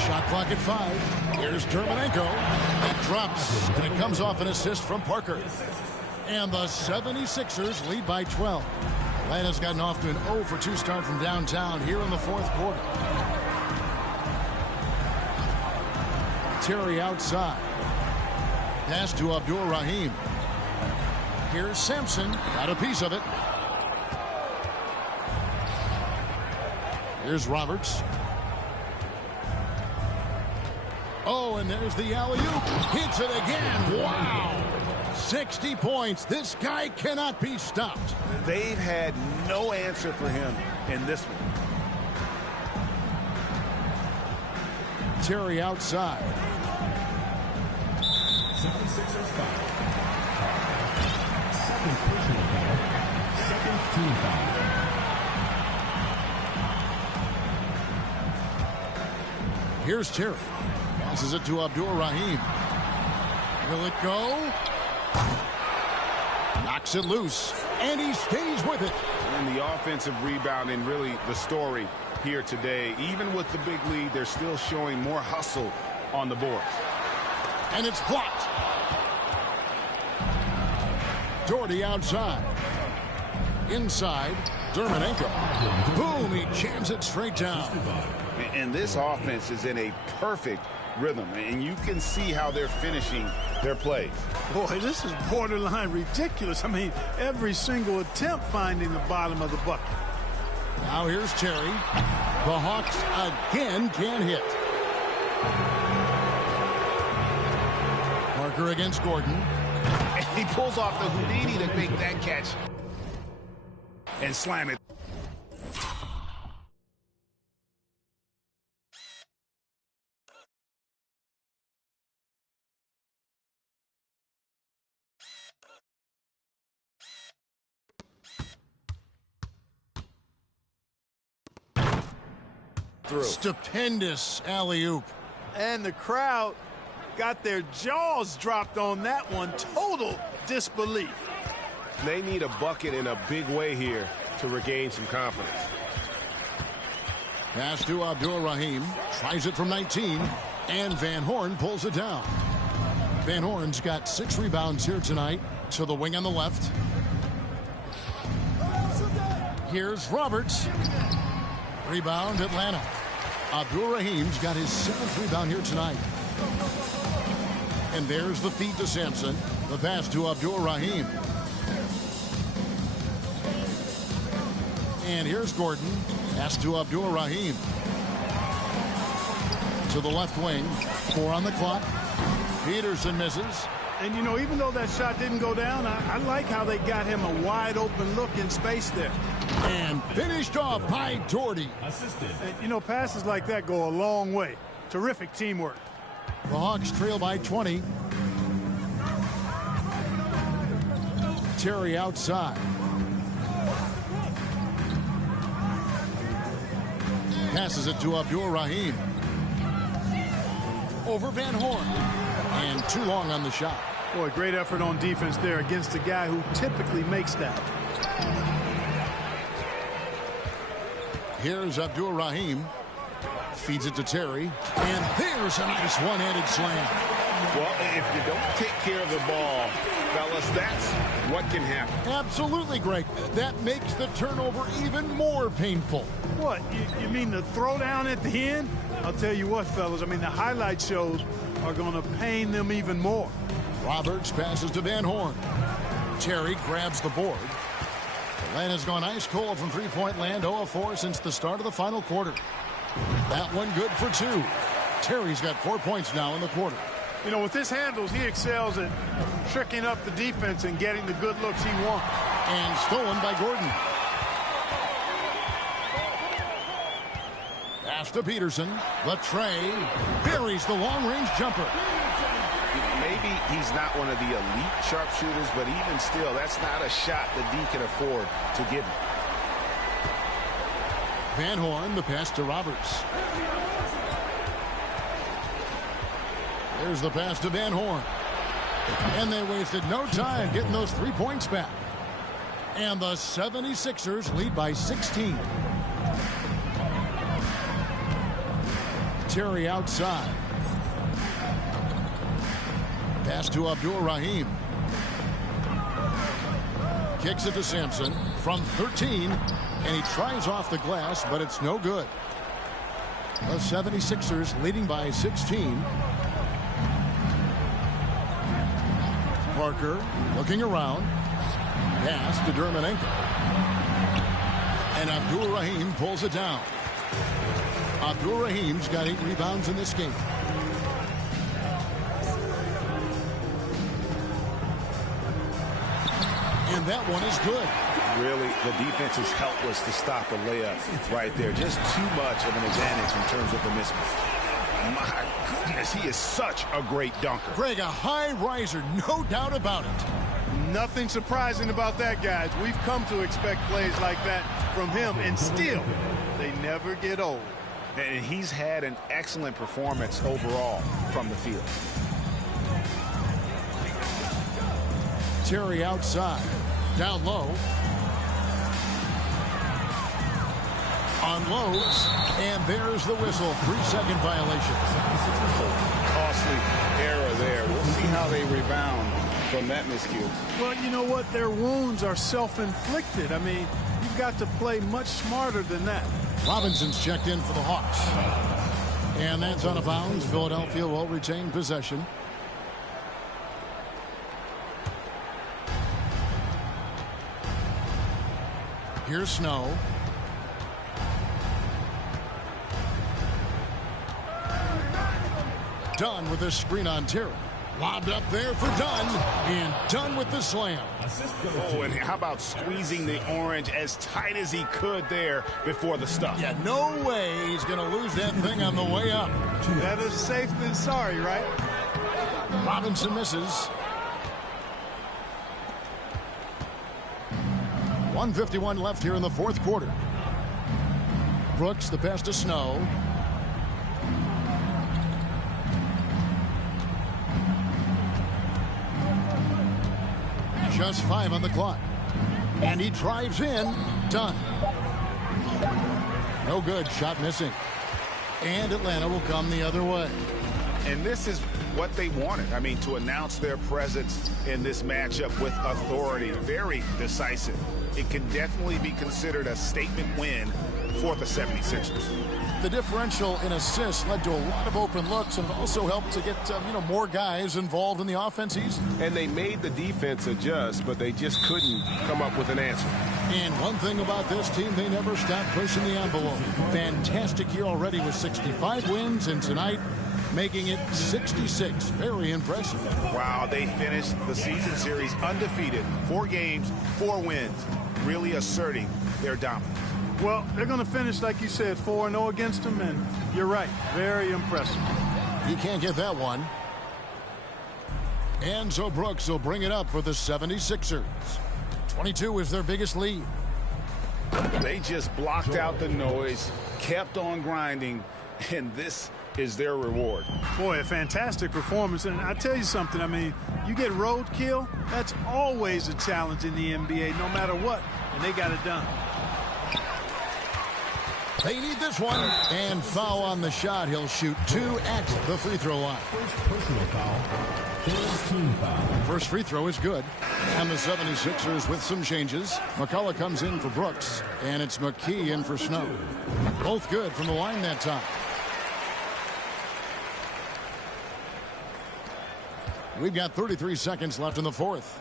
Shot clock at 5. Here's Dermanenko. That drops, and it comes off an assist from Parker. And the 76ers lead by 12. Atlanta's gotten off to an 0 for 2 start from downtown here in the 4th quarter. Terry outside. Pass to Abdur-Rahim. Here's Sampson. Got a piece of it. Here's Roberts. Oh, and there's the alley-oop. Hits it again. Wow. 60 points. This guy cannot be stopped. They've had no answer for him in this one. Terry outside. 76ers foul. Second personal foul. Second team foul. Here's Terry. Passes it to Abdur-Rahim. Will it go? Knocks it loose. and he stays with it. And the offensive rebound and really the story here today. Even with the big lead, they're still showing more hustle on the board. And it's blocked. Doherty outside. Inside, Dermonenko. Boom, he jams it straight down. And this offense is in a perfect rhythm, and you can see how they're finishing their plays. Boy, this is borderline ridiculous. I mean, every single attempt finding the bottom of the bucket. Now here's Terry. The Hawks again can't hit. Parker against Gordon. And he pulls off the Houdini to make that catch and slam it. Through. Stupendous alley-oop. And the crowd got their jaws dropped on that one. Total disbelief. They need a bucket in a big way here to regain some confidence. Pass to Abdul-Rahim. Tries it from 19. And Van Horn pulls it down. Van Horn's got 6 rebounds here tonight. To the wing on the left. Here's Roberts. Rebound, Atlanta. Abdul-Rahim's got his 7th rebound here tonight. And there's the feed to Sampson. The pass to Abdul-Rahim. And here's Gordon. Pass to Abdul-Rahim. To the left wing. 4 on the clock. Peterson misses. And, you know, even though that shot didn't go down, I like how they got him a wide-open look in space there. And finished off by Doherty. Assisted. And, you know, passes like that go a long way. Terrific teamwork. The Hawks trail by 20. Terry outside. Passes it to Abdul-Rahim. Over Van Horn. And too long on the shot. Boy, great effort on defense there against a guy who typically makes that. Here's Abdul-Rahim. Feeds it to Terry. And there's a nice one-handed slam. Well, if you don't take care of the ball, fellas, that's what can happen. Absolutely, Greg. That makes the turnover even more painful. What, you mean the throwdown at the end? I'll tell you what, fellas, I mean, the highlight shows are going to pain them even more. Roberts passes to Van Horn. Terry grabs the board. Atlanta's gone ice cold from three-point land, 0 of 4 since the start of the final quarter. That one good for 2. Terry's got 4 points now in the quarter. You know, with his handles, he excels at tricking up the defense and getting the good looks he wants. And stolen by Gordon. Pass to Peterson. Latrey buries the long-range jumper. Maybe he's not one of the elite sharpshooters, but even still, that's not a shot that D can afford to give him. Van Horn, the pass to Roberts. There's the pass to Van Horn. And they wasted no time getting those 3 points back. And the 76ers lead by 16. Terry outside. Pass to Abdul-Rahim. Kicks it to Sampson from 13. And he tries off the glass, but it's no good. The 76ers leading by 16. Parker looking around. Pass to Dermonenko. And Abdul-Rahim pulls it down. Abdul-Rahim's got 8 rebounds in this game. And that one is good. Really, the defense is helpless to stop a layup right there. Just too much of an advantage in terms of the mismatch. My goodness, he is such a great dunker. Greg, a high riser, no doubt about it. Nothing surprising about that, guys. We've come to expect plays like that from him, and still, they never get old. And he's had an excellent performance overall from the field. Terry outside. Down low. Unloads. And there's the whistle. 3-second violation. Costly error there. We'll see how they rebound from that miscue. Well, you know what? Their wounds are self-inflicted. I mean, you've got to play much smarter than that. Robinson's checked in for the Hawks. And that's out of bounds. Philadelphia will retain possession. Here's Snow. Dunn with a screen on Terry. Lobbed up there for Dunn. And Dunn with the slam. Oh, and how about squeezing the orange as tight as he could there before the stuff? Yeah, no way he's going to lose that thing on the way up. Better safe than sorry, right? Robinson misses. 1:51 left here in the fourth quarter. Brooks, the pass to Snow. Just 5 on the clock. And he drives in. Done. No good. Shot missing. And Atlanta will come the other way. And this is what they wanted. I mean, to announce their presence in this matchup with authority. Very decisive. It can definitely be considered a statement win for the 76ers. The differential in assists led to a lot of open looks and also helped to get more guys involved in the offense easy. And they made the defense adjust, but they just couldn't come up with an answer. And one thing about this team, they never stopped pushing the envelope. Fantastic year already with 65 wins, and tonight making it 66. Very impressive. Wow, they finished the season series undefeated. 4 games, 4 wins. Really asserting their dominance. Well, they're going to finish, like you said, 4-0 against them, and you're right. Very impressive. You can't get that one. And so Brooks will bring it up for the 76ers. 22 is their biggest lead. They just blocked out the noise, kept on grinding, and this is their reward. Boy, a fantastic performance. And I tell you something, I mean, you get roadkill, that's always a challenge in the NBA, no matter what, and they got it done. They need this one. And foul on the shot. He'll shoot 2 at the free throw line. Personal foul. First team foul. First free throw is good. And the 76ers with some changes. McCullough comes in for Brooks. And it's McKee in for Snow. Both good from the line that time. We've got 33 seconds left in the fourth.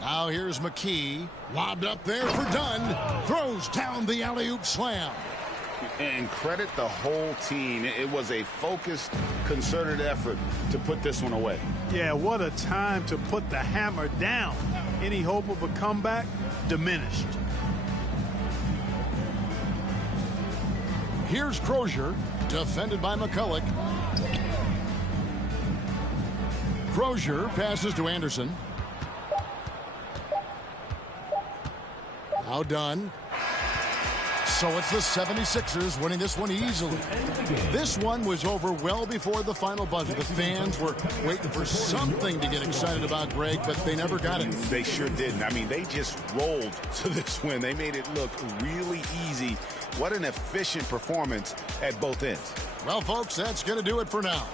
Now here's McKee. Lobbed up there for Dunn. Throws down the alley-oop slam. And credit the whole team. It was a focused, concerted effort to put this one away. Yeah, what a time to put the hammer down. Any hope of a comeback diminished. Here's Crozier, defended by McCullough. Crozier passes to Anderson. Now done. So it's the 76ers winning this one easily. This one was over well before the final buzzer. The fans were waiting for something to get excited about, Greg, but they never got it. They sure didn't. I mean, they just rolled to this win. They made it look really easy. What an efficient performance at both ends. Well, folks, that's going to do it for now.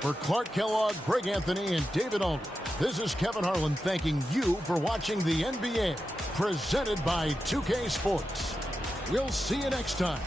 For Clark Kellogg, Greg Anthony, and David Aldridge, this is Kevin Harlan thanking you for watching the NBA, presented by 2K Sports. We'll see you next time.